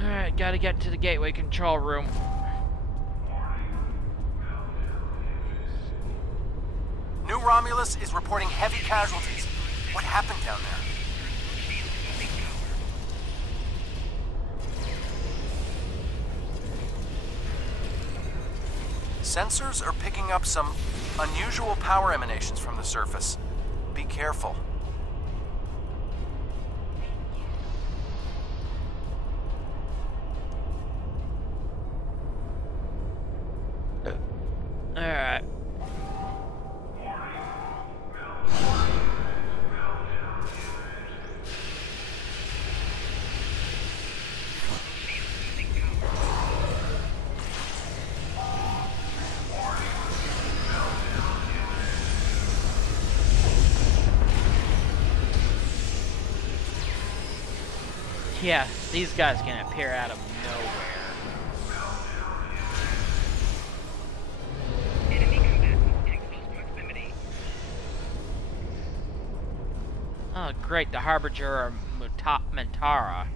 Alright, gotta get to the gateway control room. New Romulus is reporting heavy casualties. What happened down there? Sensors are picking up some unusual power emanations from the surface. Be careful. Alright. Yeah, these guys can appear out of nowhere. Enemy combatants in close proximity. Oh, great, the Harbinger of Mantara.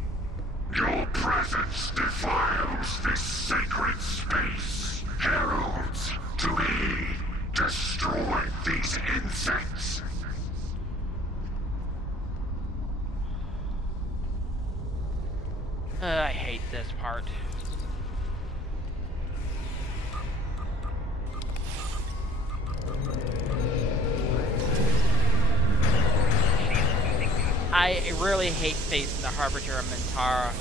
Your presence defiles this sacred space. Heralds, to aid, destroy these insects. I hate this part. I really hate facing the Harbinger of Mantara.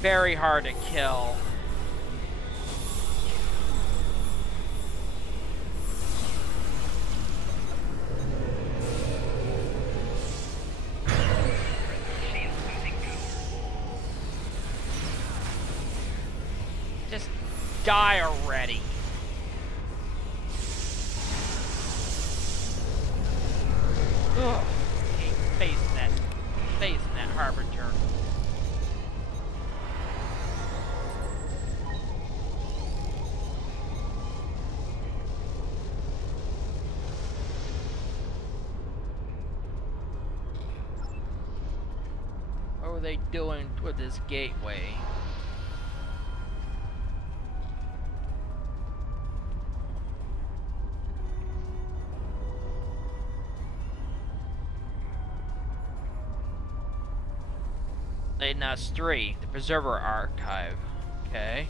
Very hard to kill. Just die already. Ugh. Facing that Harbinger. What were they doing with this gateway? Nas 3, the Preserver Archive. Okay.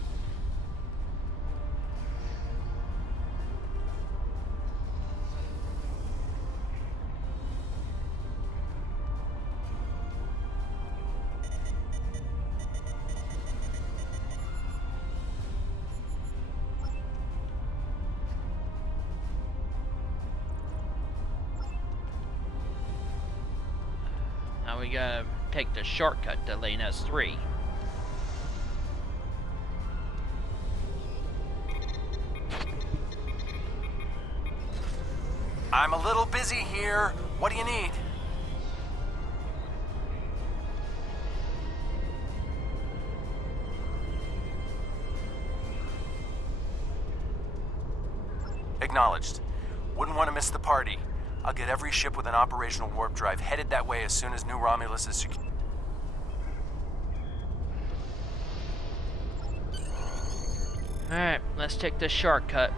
Now we gotta take the shortcut to Lane S3. I'm a little busy here. What do you need? Acknowledged. Wouldn't want to miss the party. I'll get every ship with an operational warp drive headed that way as soon as New Romulus is secure. Alright, let's take this shortcut.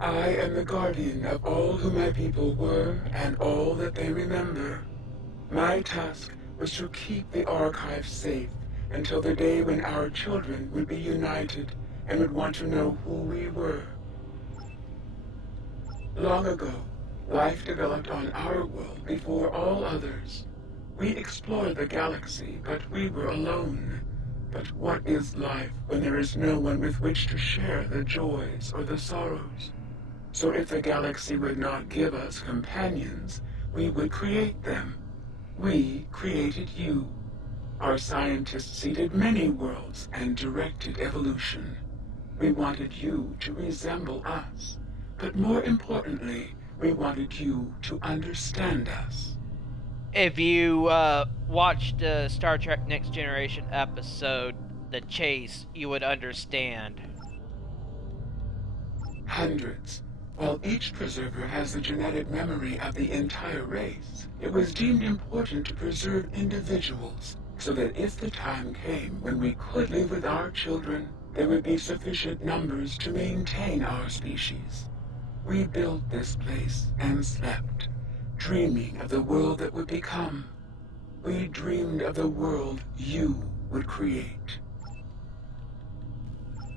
I am the guardian of all who my people were and all that they remember. My task was to keep the archive safe until the day when our children would be united and would want to know who we were. Long ago, life developed on our world before all others. We explored the galaxy, but we were alone. But what is life when there is no one with which to share the joys or the sorrows? So if the galaxy would not give us companions, we would create them. We created you. Our scientists seeded many worlds and directed evolution. We wanted you to resemble us. But more importantly, we wanted you to understand us. If you watched the Star Trek Next Generation episode, The Chase, you would understand. Hundreds. While each preserver has the genetic memory of the entire race, it was deemed important to preserve individuals, so that if the time came when we could live with our children, there would be sufficient numbers to maintain our species. We built this place and slept, dreaming of the world that would become. We dreamed of the world you would create.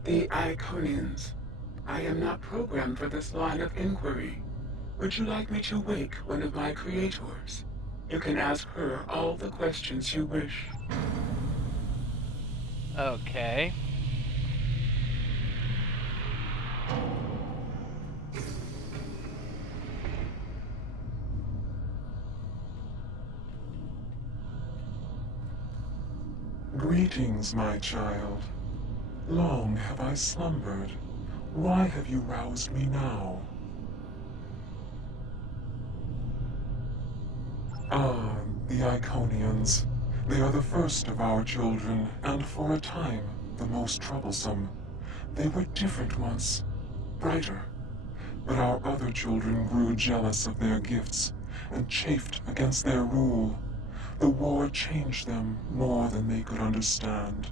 The Iconians. I am not programmed for this line of inquiry. Would you like me to wake one of my creators? You can ask her all the questions you wish. Okay. Greetings, my child. Long have I slumbered. Why have you roused me now? Ah, the Iconians. They are the first of our children, and for a time, the most troublesome. They were different once, brighter. But our other children grew jealous of their gifts, and chafed against their rule. The war changed them more than they could understand.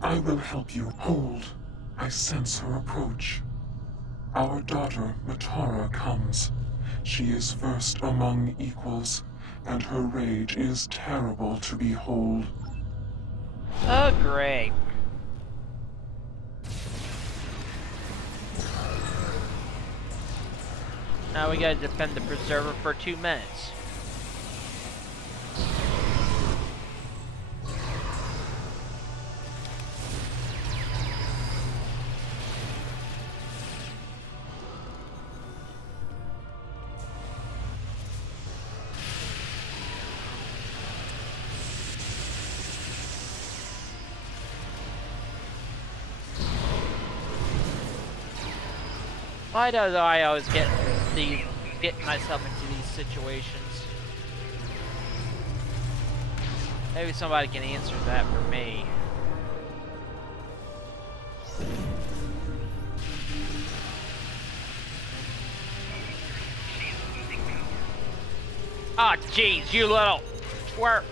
I will help you. Hold. I sense her approach. Our daughter, Matara, comes. She is first among equals, and her rage is terrible to behold. Oh, great. Now we gotta defend the preserver for 2 minutes. Why do I always get myself into these situations? Maybe somebody can answer that for me. Ah, oh, jeez, you little twerp.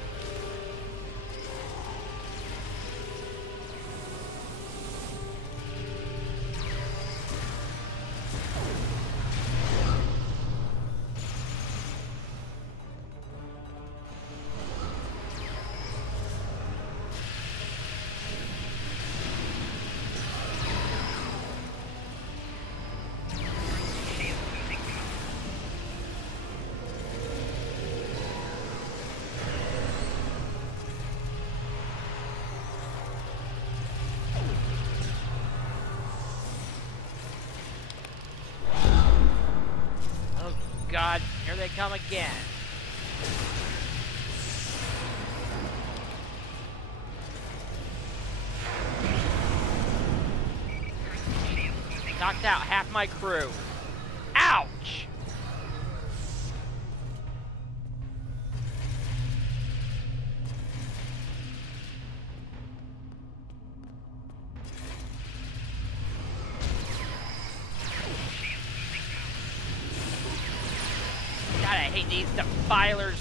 God, here they come again. Knocked out half my crew. Ouch! God, I hate these defilers.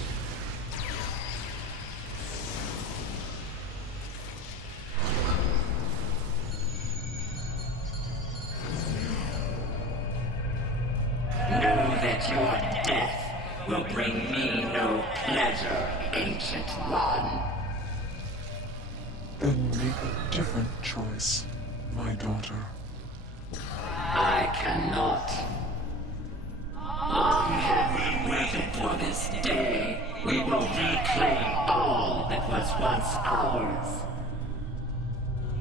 Know that your death will bring me no pleasure, Ancient One. Then make a different choice, my daughter. I cannot. Long have we waited for this day. We will reclaim all that was once ours.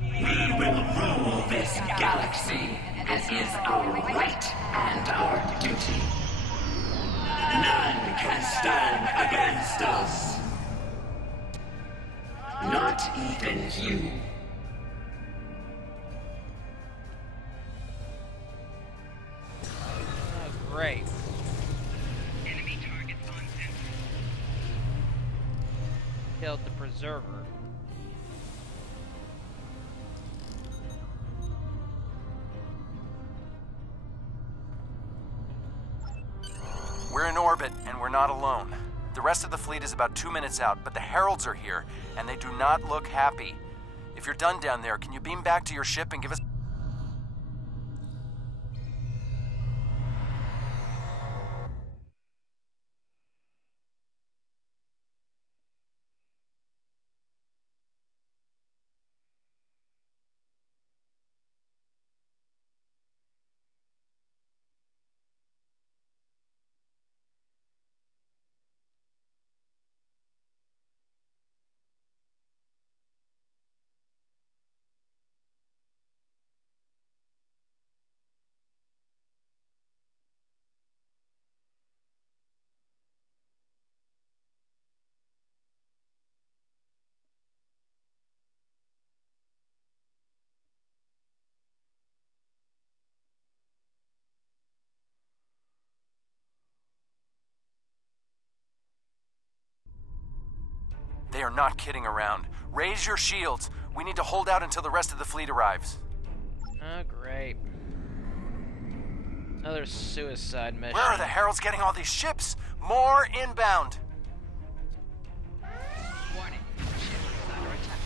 We will rule this galaxy as is our right and our duty. None can stand against us. Not even you. Oh, great. Enemy targets on center. killed the Preserver. We're in orbit, and we're not alone. The rest of the fleet is about 2 minutes out, but the Heralds are here, and they do not look happy. If you're done down there, can you beam back to your ship and give us... They are not kidding around. Raise your shields. We need to hold out until the rest of the fleet arrives. Oh, great. Another suicide mission. Where are the Heralds getting all these ships? More inbound. Warning. Ship is under attack.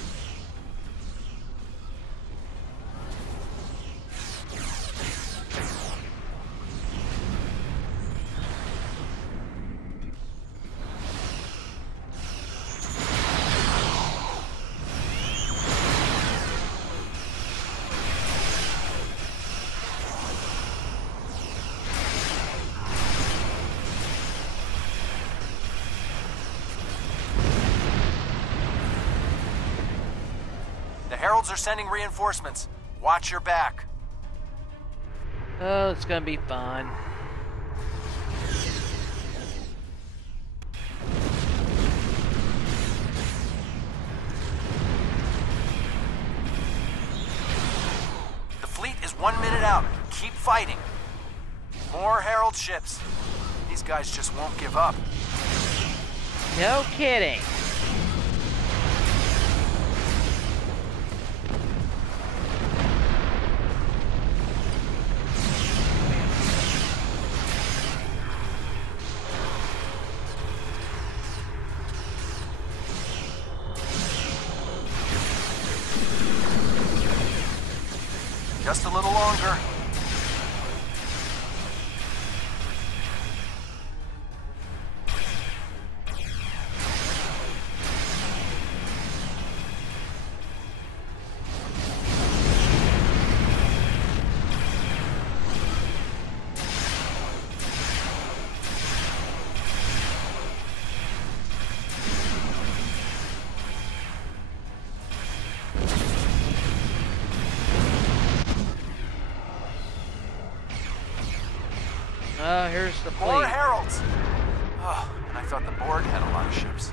The Heralds are sending reinforcements. Watch your back. Oh, it's gonna be fun. The fleet is 1 minute out. Keep fighting. More Herald ships. These guys just won't give up. No kidding. Just a little longer. Oh, here's the fleet. More Heralds! Oh, and I thought the Borg had a lot of ships.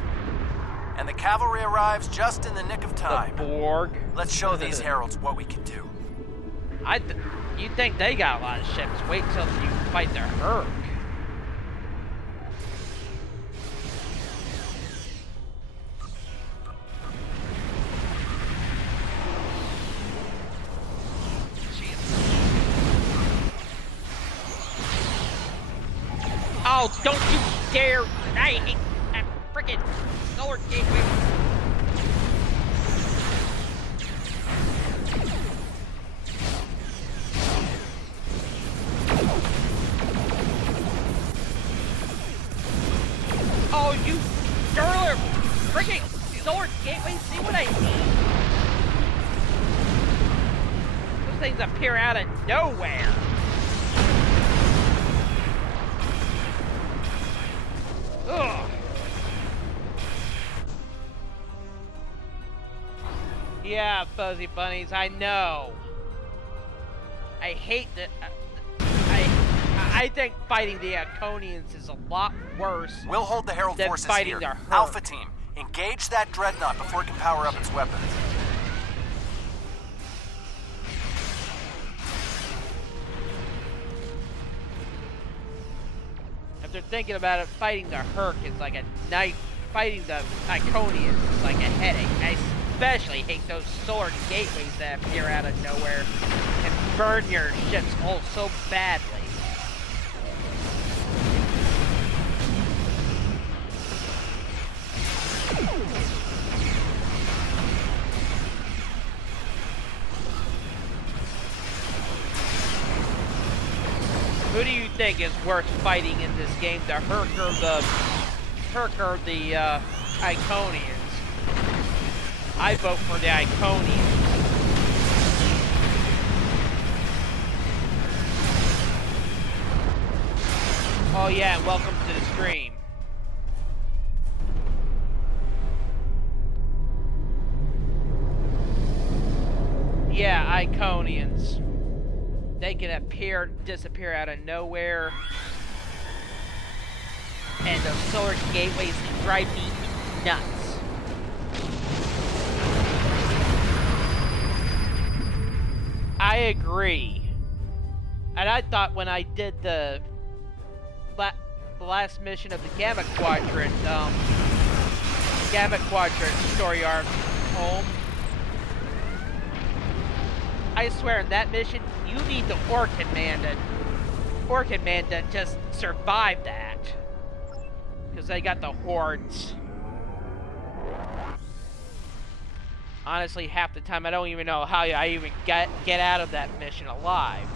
And the cavalry arrives just in the nick of time. The Borg? Let's show these Heralds what we can do. You think they got a lot of ships. Wait till you fight their Herc. Oh, don't you dare! I hate that frickin' solar gateway. Oh, you solar frickin' solar gateway! See what I mean? Those things appear out of nowhere. Ugh. Yeah, fuzzy bunnies, I know. I hate that. I think fighting the Iconians is a lot worse. We'll hold the Herald than forces fighting here. their Herc. Alpha Team, engage that dreadnought before it can power up its weapons. If they're thinking about it, fighting the Herc is like a knife fighting the Iconians is like a headache. I especially hate those solar gateways that appear out of nowhere and burn your ship's hull so badly. Who do you think is worse fighting in this game, the Herc or the Iconians? I vote for the Iconians. Oh yeah, and welcome to the stream. Yeah, Iconians. They can appear, disappear out of nowhere. And those solar gateways drive me nuts. I agree. And I thought when I did the last mission of the Gamma Quadrant story arc home, I swear in that mission, you need the Orchid Man to just survive that. Because they got the hordes. Honestly, half the time I don't even know how I even get out of that mission alive.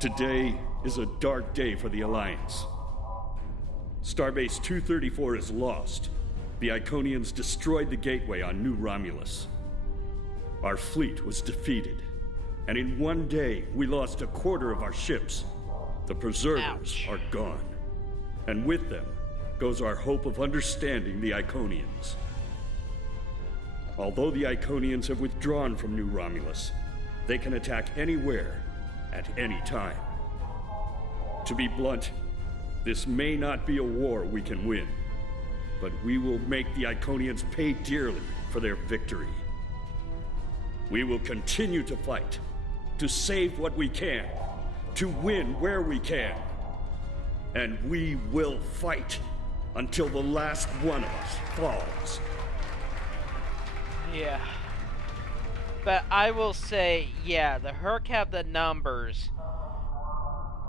Today is a dark day for the Alliance. Starbase 234 is lost. The Iconians destroyed the gateway on New Romulus. Our fleet was defeated, and in one day we lost a quarter of our ships. The Preservers are gone, and with them goes our hope of understanding the Iconians. Although the Iconians have withdrawn from New Romulus, they can attack anywhere, at any time. To be blunt, this may not be a war we can win, but we will make the Iconians pay dearly for their victory. We will continue to fight, to save what we can, to win where we can. And we will fight until the last one of us falls. Yeah. But I will say, yeah, the Herc have the numbers.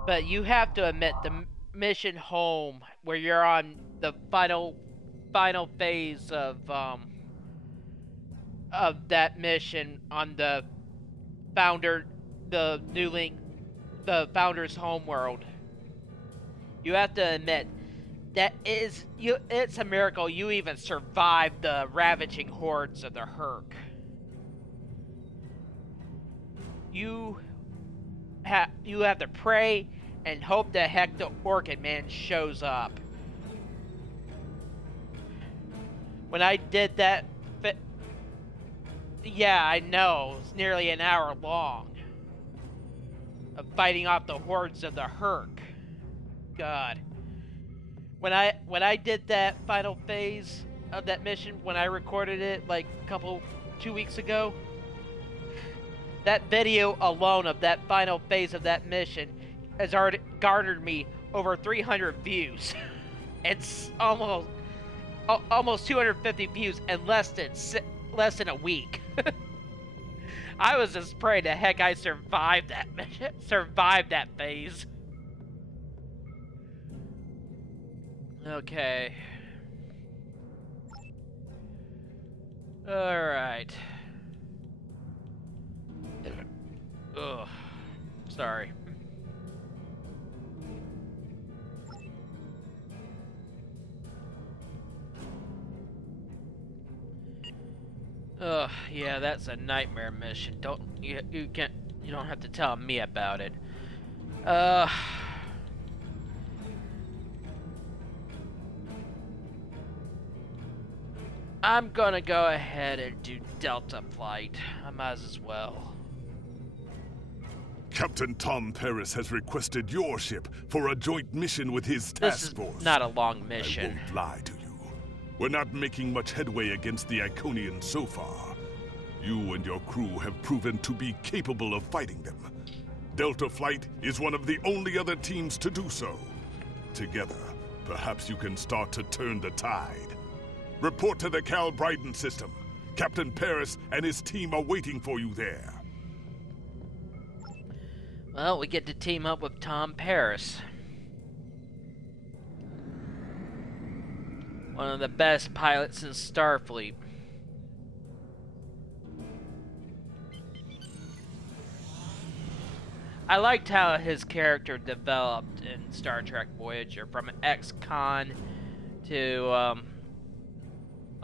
But you have to admit, the mission home, where you're on the final phase of that mission on the Founder's homeworld. You have to admit that it's a miracle you even survived the ravaging hordes of the Herc. You have to pray and hope the heck the Orchid Man shows up. When I did that, yeah, I know, it's nearly an hour long of fighting off the hordes of the Herc. God. When I did that final phase of that mission, when I recorded it like 2 weeks ago, that video alone of that final phase of that mission has already garnered me over 300 views. It's almost 250 views in less than a week. I was just praying to heck I survived that mission, survived that phase. Okay. Alright. Ugh. Sorry. Ugh, yeah, that's a nightmare mission. You don't have to tell me about it. I'm gonna go ahead and do Delta Flight. I might as well. Captain Tom Paris has requested your ship for a joint mission with his task force. This is not a long mission. I won't lie to you. We're not making much headway against the Iconians so far. You and your crew have proven to be capable of fighting them. Delta Flight is one of the only other teams to do so. Together, perhaps you can start to turn the tide. Report to the Cal Bryden system. Captain Paris and his team are waiting for you there. Well, we get to team up with Tom Paris. One of the best pilots in Starfleet. I liked how his character developed in Star Trek Voyager, from an ex-con to a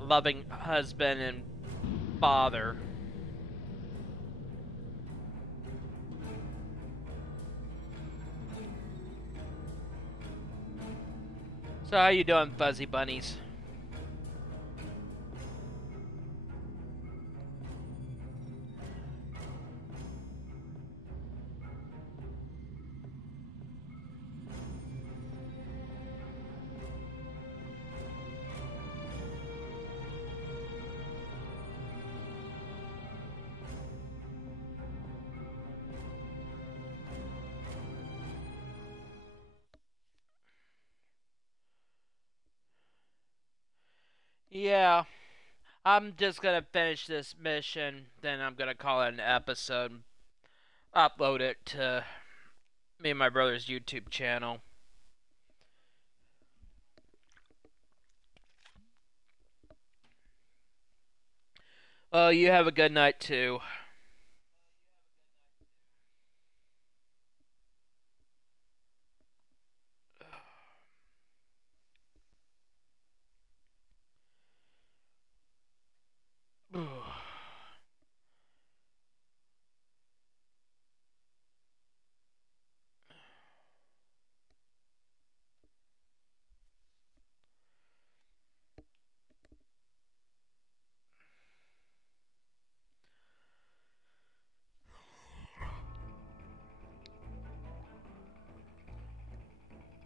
loving husband and father. So how you doing, Fuzzy Bunnies? Yeah, I'm just gonna finish this mission, then I'm gonna call it an episode, upload it to me and my brother's YouTube channel. Well, you have a good night too.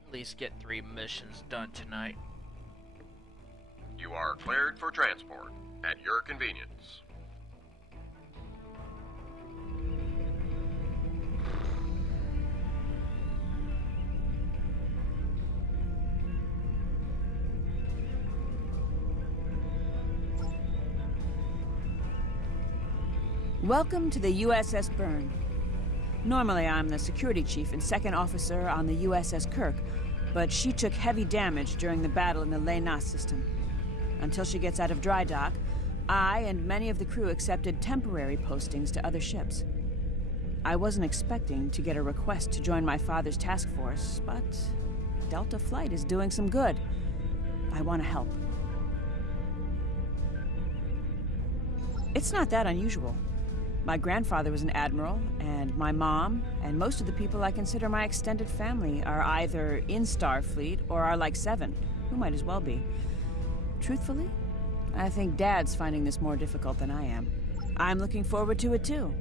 At least get 3 missions done tonight. You are cleared for transport at your convenience. Welcome to the USS Byrne. Normally, I'm the security chief and second officer on the USS Kirk, but she took heavy damage during the battle in the Lena system. Until she gets out of dry dock, I and many of the crew accepted temporary postings to other ships. I wasn't expecting to get a request to join my father's task force, but Delta Flight is doing some good. I want to help. It's not that unusual. My grandfather was an admiral, and my mom, and most of the people I consider my extended family are either in Starfleet or are like Seven, who might as well be. Truthfully, I think Dad's finding this more difficult than I am. I'm looking forward to it too.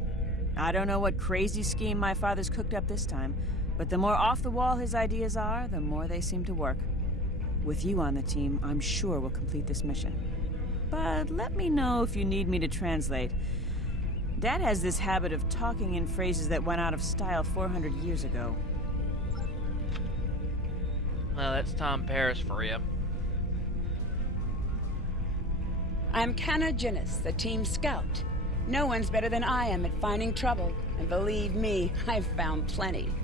I don't know what crazy scheme my father's cooked up this time, but the more off the wall his ideas are, the more they seem to work. With you on the team, I'm sure we'll complete this mission. But let me know if you need me to translate. Dad has this habit of talking in phrases that went out of style 400 years ago. Well, that's Tom Paris for you. I'm Canna Ginnis, the team scout. No one's better than I am at finding trouble, and believe me, I've found plenty.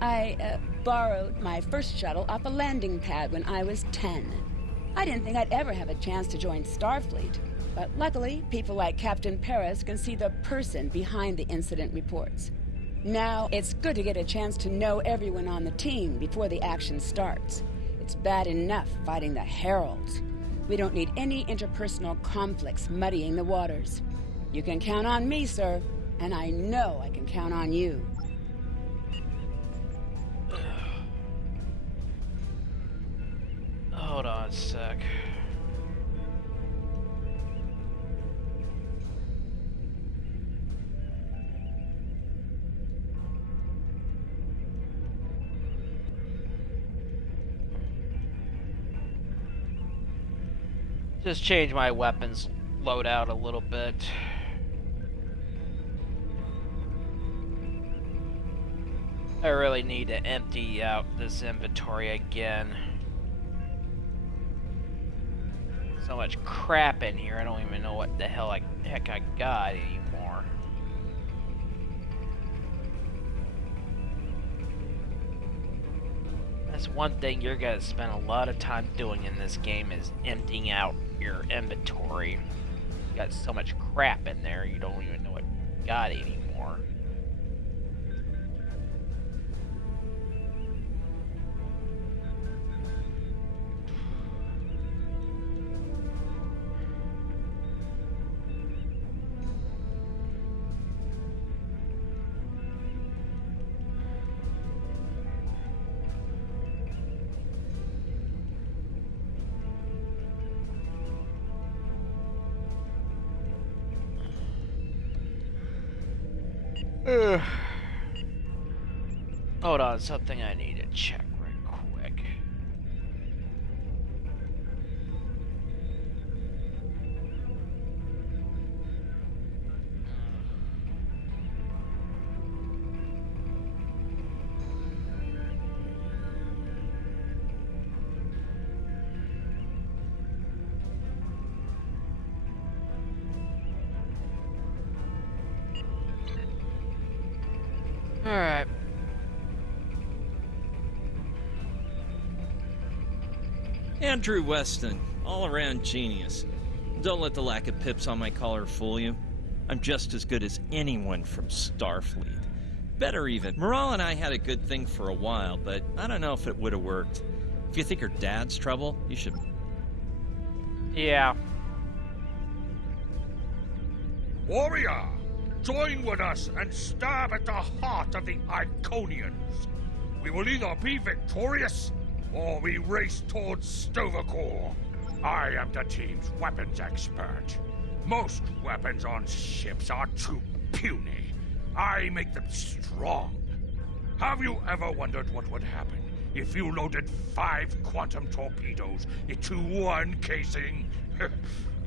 I borrowed my first shuttle off a landing pad when I was 10. I didn't think I'd ever have a chance to join Starfleet. But luckily, people like Captain Paris can see the person behind the incident reports. Now, it's good to get a chance to know everyone on the team before the action starts. It's bad enough fighting the Heralds. We don't need any interpersonal conflicts muddying the waters. You can count on me, sir, and I know I can count on you. Hold on a sec. Just change my weapons loadout a little bit. I really need to empty out this inventory again. So much crap in here, I don't even know what the heck I got anymore. That's one thing you're gonna spend a lot of time doing in this game, is emptying out your inventory. You got so much crap in there, you don't even know what you got anymore. Hold on, something I need to check right quick. Alright. Andrew Weston, all-around genius. Don't let the lack of pips on my collar fool you. I'm just as good as anyone from Starfleet. Better even. Morale and I had a good thing for a while, but I don't know if it would have worked. If you think her dad's trouble, you should... Yeah. Warrior, join with us and stab at the heart of the Iconians. We will either be victorious, or we race towards Stovacor. I am the team's weapons expert. Most weapons on ships are too puny. I make them strong. Have you ever wondered what would happen if you loaded 5 quantum torpedoes into one casing?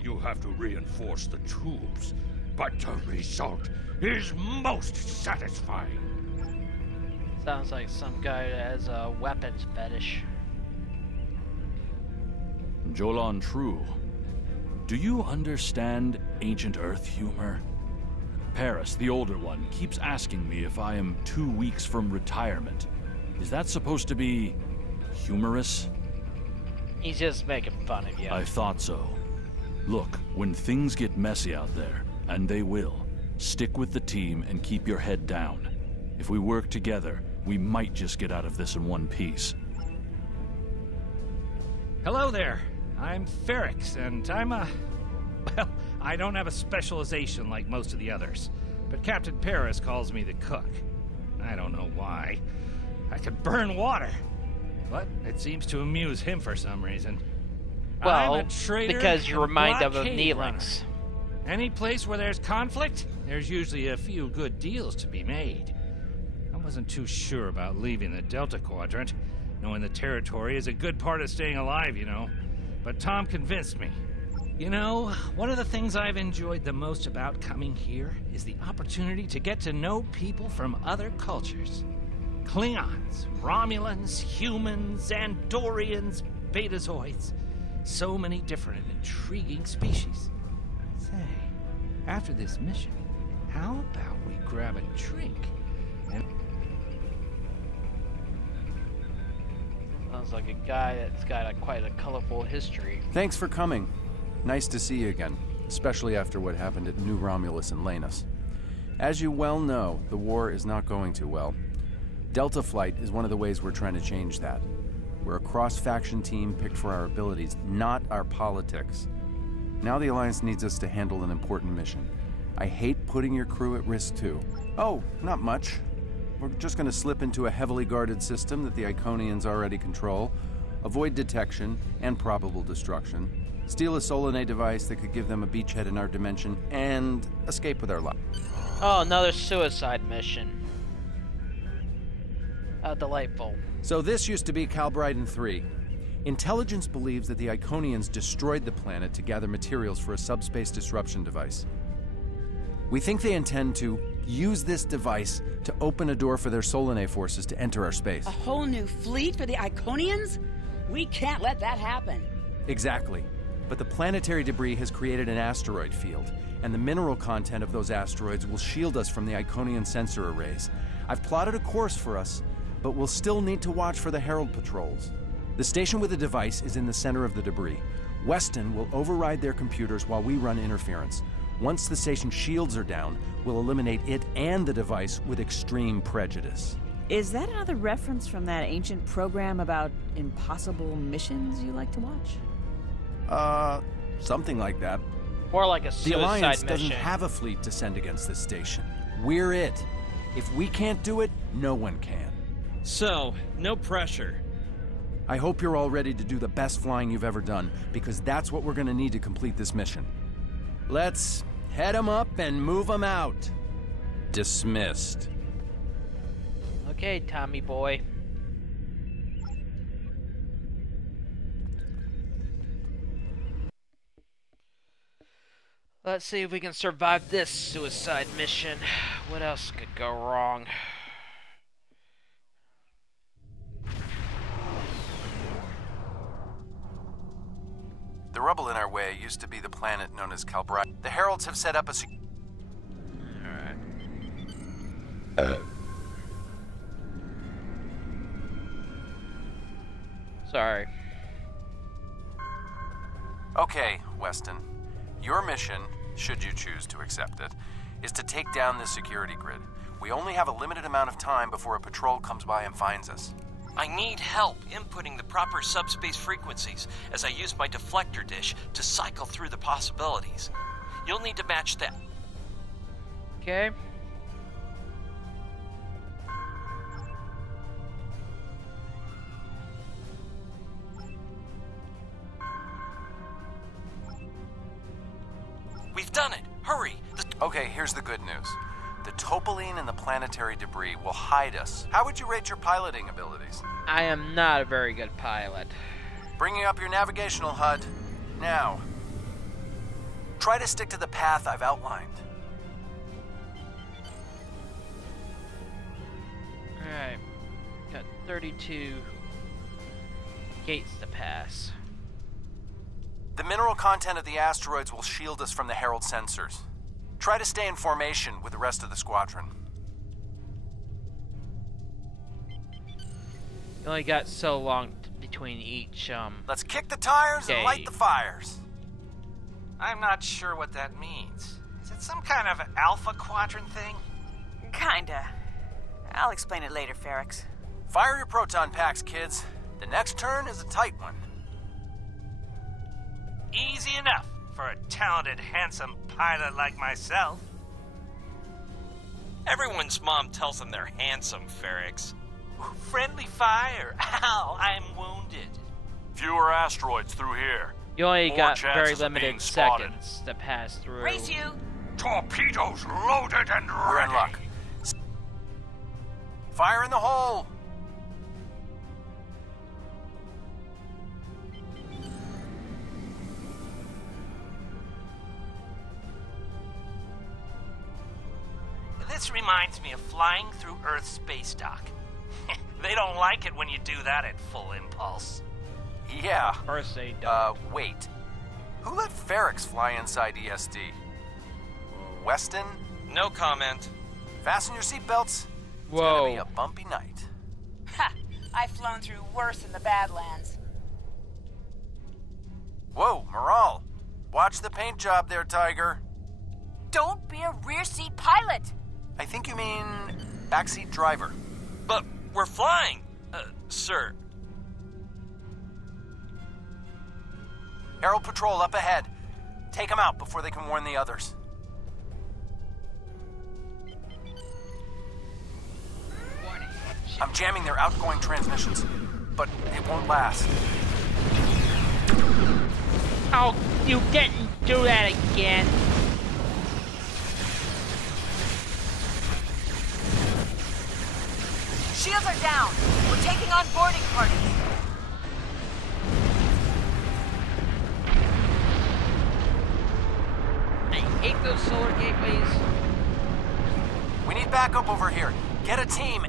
You have to reinforce the tubes, but the result is most satisfying. Sounds like some guy that has a weapons fetish. Jolan True, do you understand ancient Earth humor? Paris, the older one, keeps asking me if I am 2 weeks from retirement. Is that supposed to be humorous? He's just making fun of you. I thought so. Look, when things get messy out there, and they will, stick with the team and keep your head down. If we work together, we might just get out of this in one piece. Hello there. I'm Ferrix, and I'm a... Well, I don't have a specialization like most of the others, but Captain Paris calls me the cook. I don't know why. I could burn water, but it seems to amuse him for some reason. Well, I'm a trader because you and remind him of blockade Neelix. runner. Any place where there's conflict, there's usually a few good deals to be made. I wasn't too sure about leaving the Delta Quadrant, knowing the territory is a good part of staying alive, you know. But Tom convinced me. You know, one of the things I've enjoyed the most about coming here is the opportunity to get to know people from other cultures. Klingons, Romulans, humans, Andorians, Betazoids. So many different and intriguing species. Say, after this mission, how about we grab a drink and... Sounds like a guy that's got quite a colorful history. Thanks for coming. Nice to see you again, especially after what happened at New Romulus and Lanus. As you well know, the war is not going too well. Delta Flight is one of the ways we're trying to change that. We're a cross-faction team picked for our abilities, not our politics. Now the Alliance needs us to handle an important mission. I hate putting your crew at risk too. Oh, not much. We're just going to slip into a heavily guarded system that the Iconians already control, avoid detection and probable destruction, steal a Solanae device that could give them a beachhead in our dimension, and escape with our life. Oh, another suicide mission. How delightful. So this used to be Calbriden 3. Intelligence believes that the Iconians destroyed the planet to gather materials for a subspace disruption device. We think they intend to use this device to open a door for their Solanae forces to enter our space. A whole new fleet for the Iconians? We can't let that happen. Exactly. But the planetary debris has created an asteroid field, and the mineral content of those asteroids will shield us from the Iconian sensor arrays. I've plotted a course for us, but we'll still need to watch for the Herald patrols. The station with the device is in the center of the debris. Weston will override their computers while we run interference. Once the station shields are down, we'll eliminate it and the device with extreme prejudice. Is that another reference from that ancient program about impossible missions you like to watch? Something like that. More like a The suicide Alliance mission. doesn't have a fleet to send against this station. We're it. If we can't do it, no one can. So, no pressure. I hope you're all ready to do the best flying you've ever done, because that's what we're gonna need to complete this mission. Let's head 'em up and move 'em out. Dismissed. Okay, Tommy boy. Let's see if we can survive this suicide mission. What else could go wrong? The rubble in our way used to be the planet known as Calbri. The Heralds have set up a Sorry. Okay, Weston. Your mission, should you choose to accept it, is to take down this security grid. We only have a limited amount of time before a patrol comes by and finds us. I need help inputting the proper subspace frequencies as I use my deflector dish to cycle through the possibilities. You'll need to match that. Okay. We've done it! Hurry! Okay, here's the good news. The topoline and the planetary debris will hide us. How would you rate your piloting abilities? I am not a very good pilot. Bringing up your navigational HUD. Now, try to stick to the path I've outlined. Alright. Got 32 gates to pass. The mineral content of the asteroids will shield us from the Herald sensors. Try to stay in formation with the rest of the squadron. You only got so long between each, Let's kick the tires and light the fires. I'm not sure what that means. Is it some kind of alpha quadrant thing? Kinda. I'll explain it later, Ferrix. Fire your proton packs, kids. The next turn is a tight one. Easy enough for a talented, handsome pilot like myself. Everyone's mom tells them they're handsome, Ferrix. Friendly fire. Ow, I'm wounded. Fewer asteroids through here. You only More got very chances of being limited spotted. seconds to pass through. Race you! Torpedoes loaded and ready. We're in luck. Fire in the hole! This reminds me of flying through Earth's space dock. They don't like it when you do that at full impulse. Yeah. Of course they don't. Wait. Who let Ferrix fly inside ESD? Weston? No comment. Fasten your seatbelts. Whoa. It's gonna be a bumpy night. Ha! I've flown through worse in the Badlands. Whoa, Moral. Watch the paint job there, Tiger. Don't be a rear seat pilot! I think you mean backseat driver. But we're flying, sir. Herald patrol up ahead. Take them out before they can warn the others. I'm jamming their outgoing transmissions, but it won't last. Oh, you didn't do that again. Shields are down. We're taking on boarding parties. I hate those solar gateways. need backup over here. Get a team.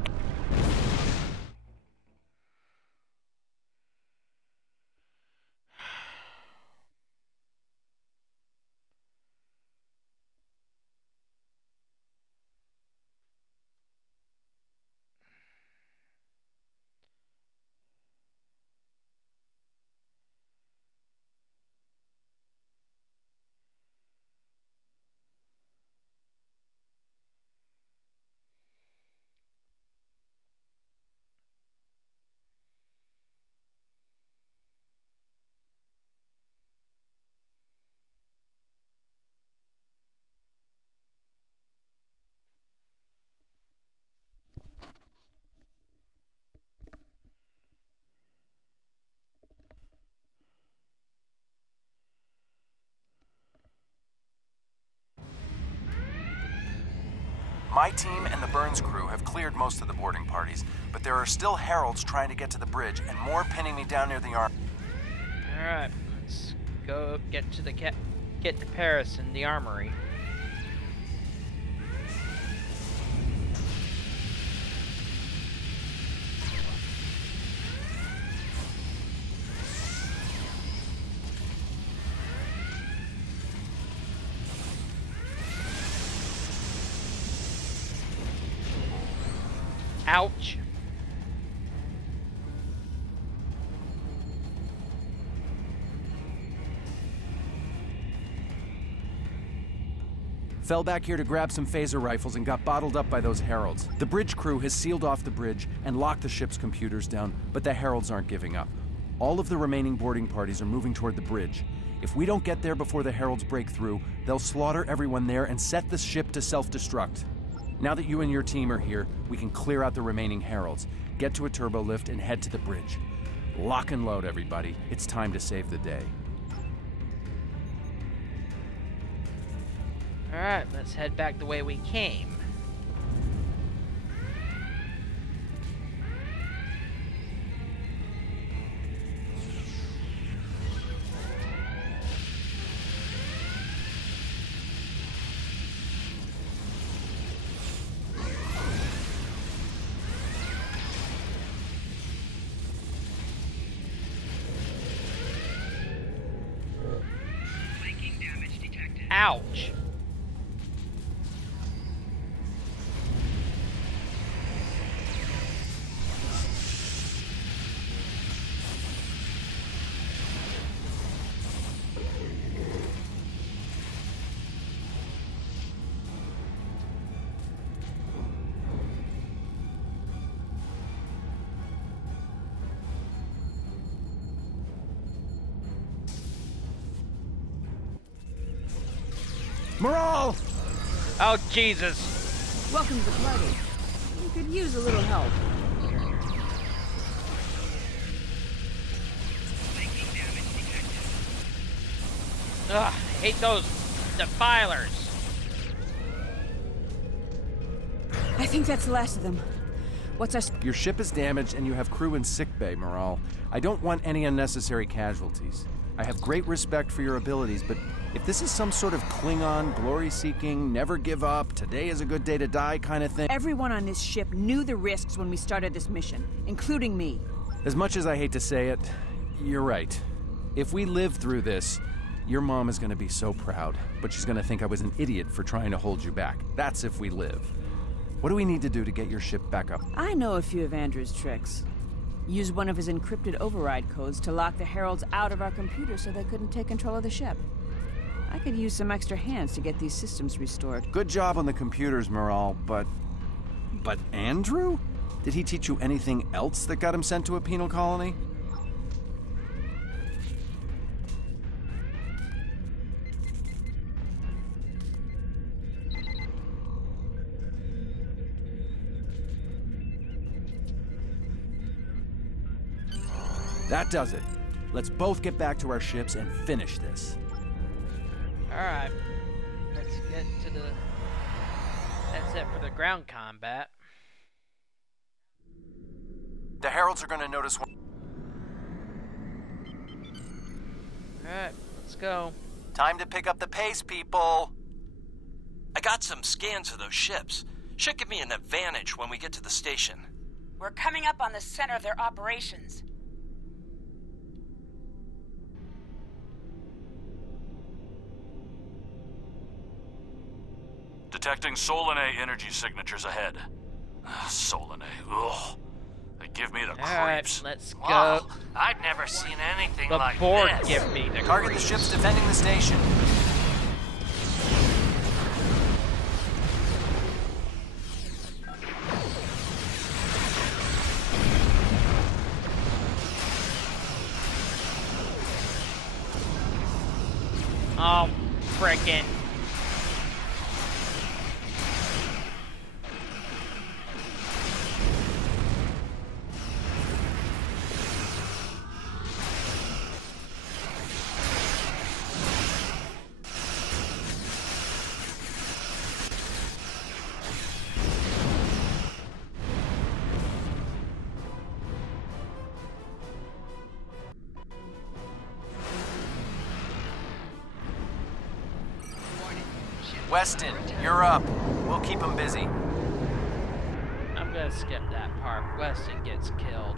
My team and the Burns crew have cleared most of the boarding parties, but there are still heralds trying to get to the bridge and more pinning me down near the arm. Alright, let's go get to Paris in the armory. Ouch. Fell back here to grab some phaser rifles and got bottled up by those heralds. The bridge crew has sealed off the bridge and locked the ship's computers down, but the heralds aren't giving up. All of the remaining boarding parties are moving toward the bridge. If we don't get there before the heralds break through, they'll slaughter everyone there and set the ship to self-destruct. Now that you and your team are here, we can clear out the remaining heralds, get to a turbo lift, and head to the bridge. Lock and load, everybody. It's time to save the day. Alright, let's head back the way we came. Ouch. Morale! Oh, Jesus. Welcome to the party. You could use a little help. Ugh, I hate those defilers. I think that's the last of them. What's our... Your ship is damaged and you have crew in sickbay, Morale. I don't want any unnecessary casualties. I have great respect for your abilities, but if this is some sort of Klingon, glory-seeking, never give up, today is a good day to die kind of thing... Everyone on this ship knew the risks when we started this mission, including me. As much as I hate to say it, you're right. If we live through this, your mom is going to be so proud, but she's going to think I was an idiot for trying to hold you back. That's if we live. What do we need to do to get your ship back up? I know a few of Andrew's tricks. Use one of his encrypted override codes to lock the heralds out of our computers so they couldn't take control of the ship. I could use some extra hands to get these systems restored. Good job on the computers, Morale, but Andrew? Did he teach you anything else that got him sent to a penal colony? That does it. Let's both get back to our ships and finish this. Alright. Let's get to the... That's it for the ground combat. The heralds are going to notice one... Alright, let's go. Time to pick up the pace, people! I got some scans of those ships. Should give me an advantage when we get to the station. We're coming up on the center of their operations. Detecting Solanae energy signatures ahead. Solanae, ugh. They give me the creeps. Alright, let's go. Wow, I've never seen anything The like board this. give me the Target the creeps. ships defending the station. Oh, frickin'. Weston, you're up. We'll keep them busy. I'm gonna skip that part. Weston gets killed.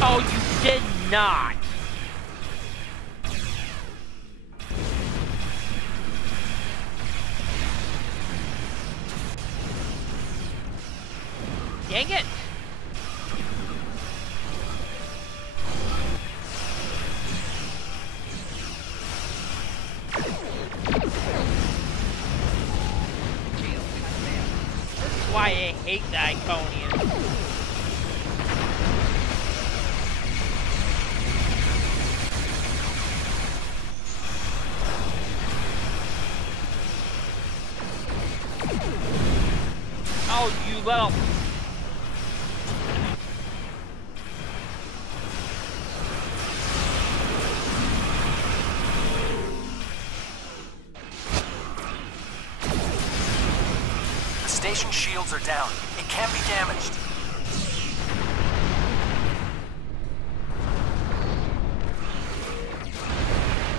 Oh, you did not! Dang it! This is why I hate the Iconian. Oh, you little... The station shields are down. It can be damaged.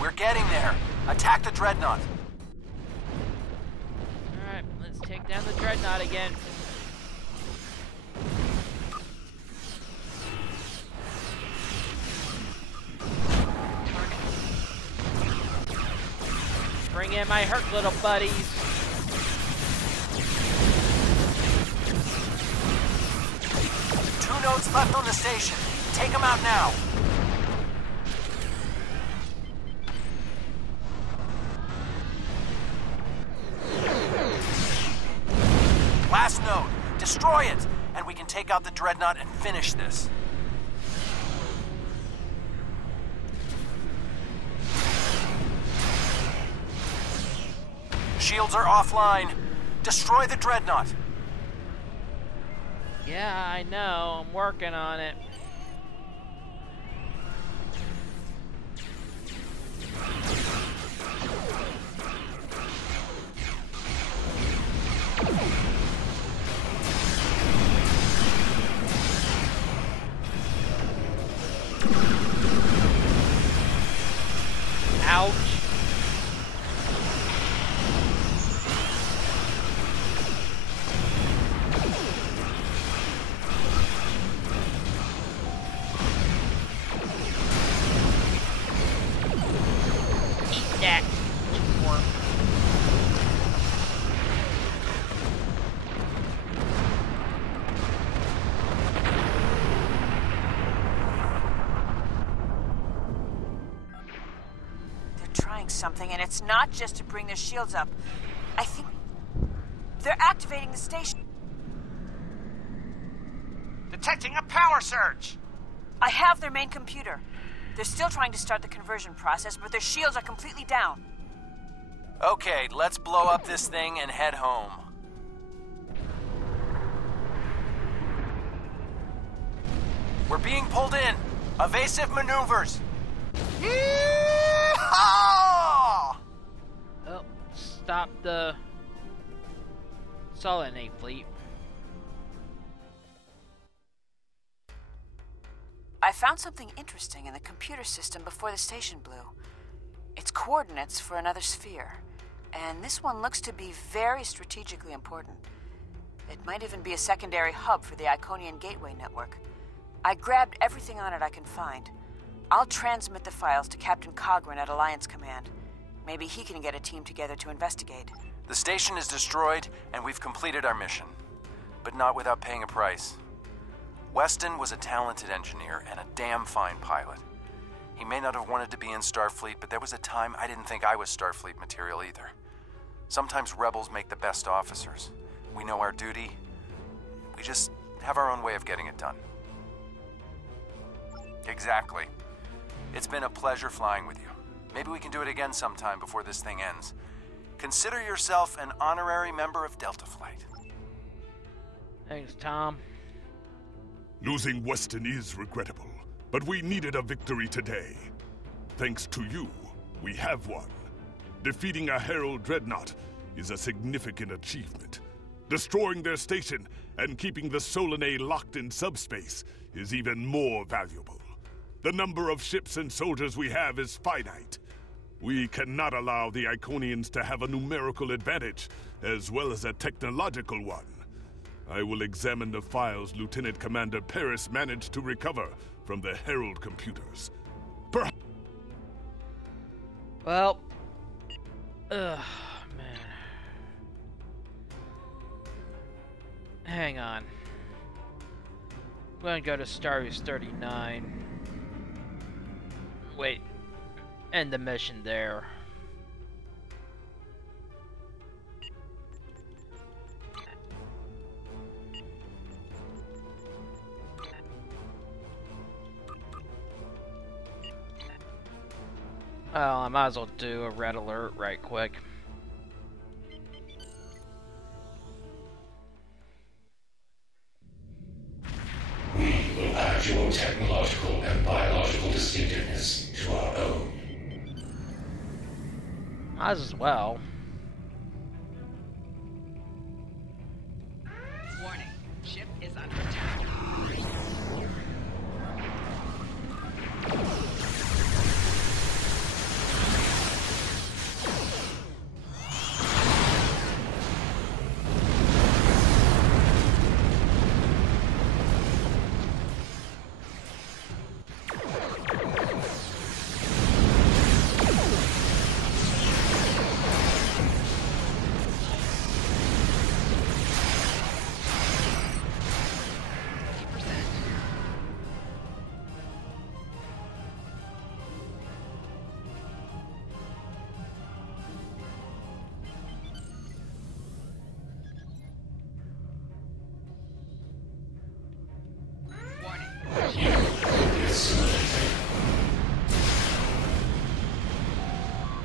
We're getting there. Attack the dreadnought. Alright, let's take down the dreadnought again. Bring in my hurt little buddies. Two nodes left on the station. Take them out now. Last node. Destroy it, and we can take out the dreadnought and finish this. Shields are offline. Destroy the dreadnought. Yeah, I know. I'm working on it. Ouch. Eat that. Worm. Trying something, and it's not just to bring their shields up. I think they're activating the station. Detecting a power surge! I have their main computer. They're still trying to start the conversion process, but their shields are completely down. Okay, let's blow up this thing and head home. We're being pulled in. Evasive maneuvers. Yeehaw! Oh, stop the Solanae fleet. I found something interesting in the computer system before the station blew. It's coordinates for another sphere, and this one looks to be very strategically important. It might even be a secondary hub for the Iconian Gateway network. I grabbed everything on it I can find. I'll transmit the files to Captain Cogran at Alliance Command. Maybe he can get a team together to investigate. The station is destroyed, and we've completed our mission. But not without paying a price. Weston was a talented engineer and a damn fine pilot. He may not have wanted to be in Starfleet, but there was a time I didn't think I was Starfleet material either. Sometimes rebels make the best officers. We know our duty. We just have our own way of getting it done. Exactly. It's been a pleasure flying with you. Maybe we can do it again sometime before this thing ends. Consider yourself an honorary member of Delta Flight. Thanks, Tom. Losing Weston is regrettable, but we needed a victory today. Thanks to you, we have won. Defeating a Herald dreadnought is a significant achievement. Destroying their station and keeping the Solanae locked in subspace is even more valuable. The number of ships and soldiers we have is finite. We cannot allow the Iconians to have a numerical advantage, as well as a technological one. I will examine the files Lieutenant Commander Paris managed to recover from the Herald computers. Well, man. Hang on. I'm gonna go to Starbase 39. Wait, end the mission there. Well, I might as well do a red alert right quick. We will add your technological and biological distinctiveness to our own. Might as well. Warning, ship is under attack.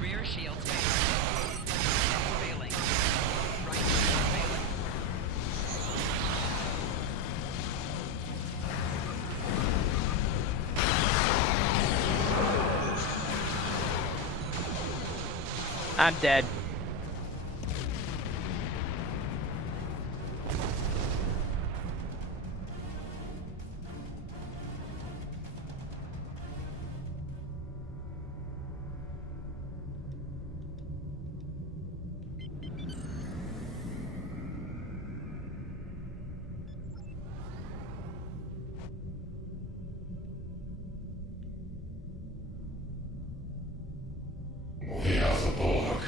Rear shield failing. Right shield failing. I'm dead. We are the Borg.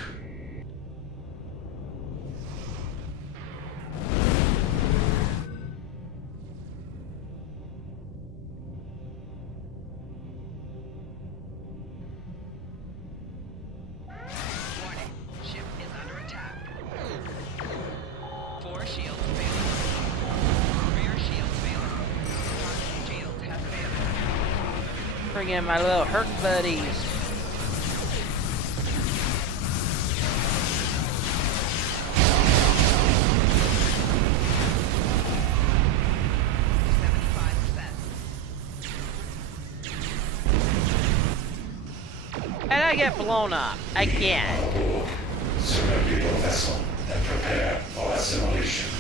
Warning, ship is under attack. 4 shields failing. Rear shields failing. Target shields have failed. Bring in my little hurt buddies. And I get blown up again. Surrender your vessel and prepare for assimilation.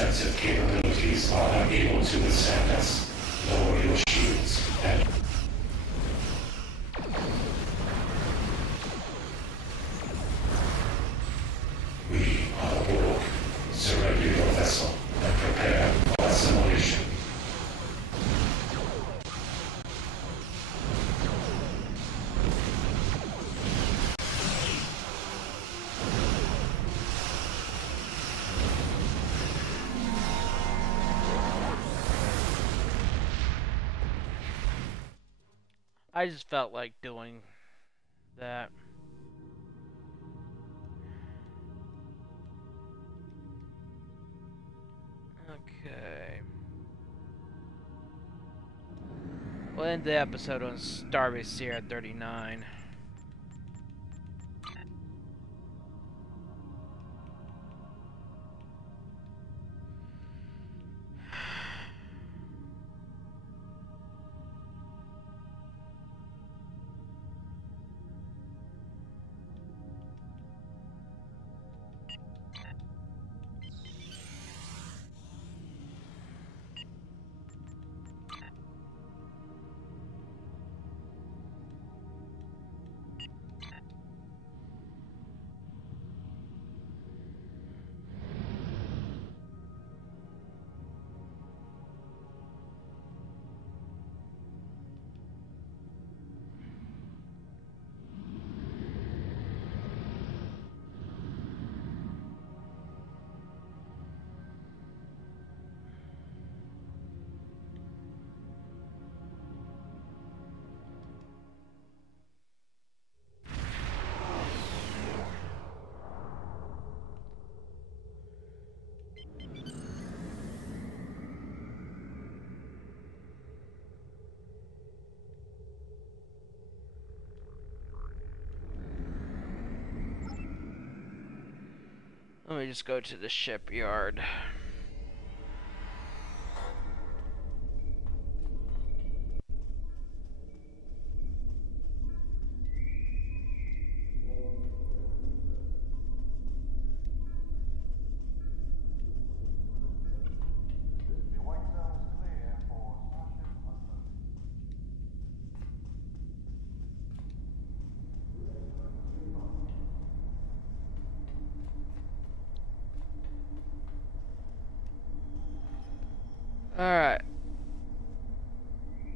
defensive capabilities are unable to withstand us. Lower your shields and... We are Borg. Surrender your vessel and prepare for assimilation. I just felt like doing that. Okay. We'll end the episode on Starbase Sierra 39. Let me just go to the shipyard. Alright.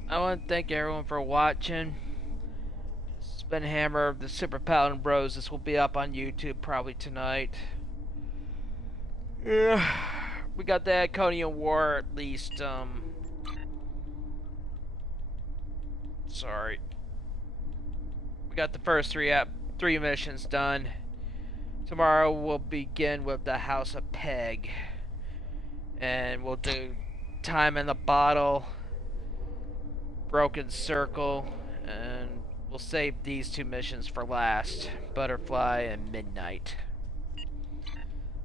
I want to thank everyone for watching. This has been Hammer of the Super Paladin Bros. This will be up on YouTube probably tonight. Yeah. We got the Iconian War at least, sorry. We got the first three missions done. Tomorrow we'll begin with the House of Peg. And we'll do Time in the Bottle, Broken Circle, and we'll save these two missions for last, Butterfly and Midnight. I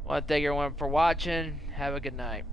want to thank everyone for watching. Have a good night.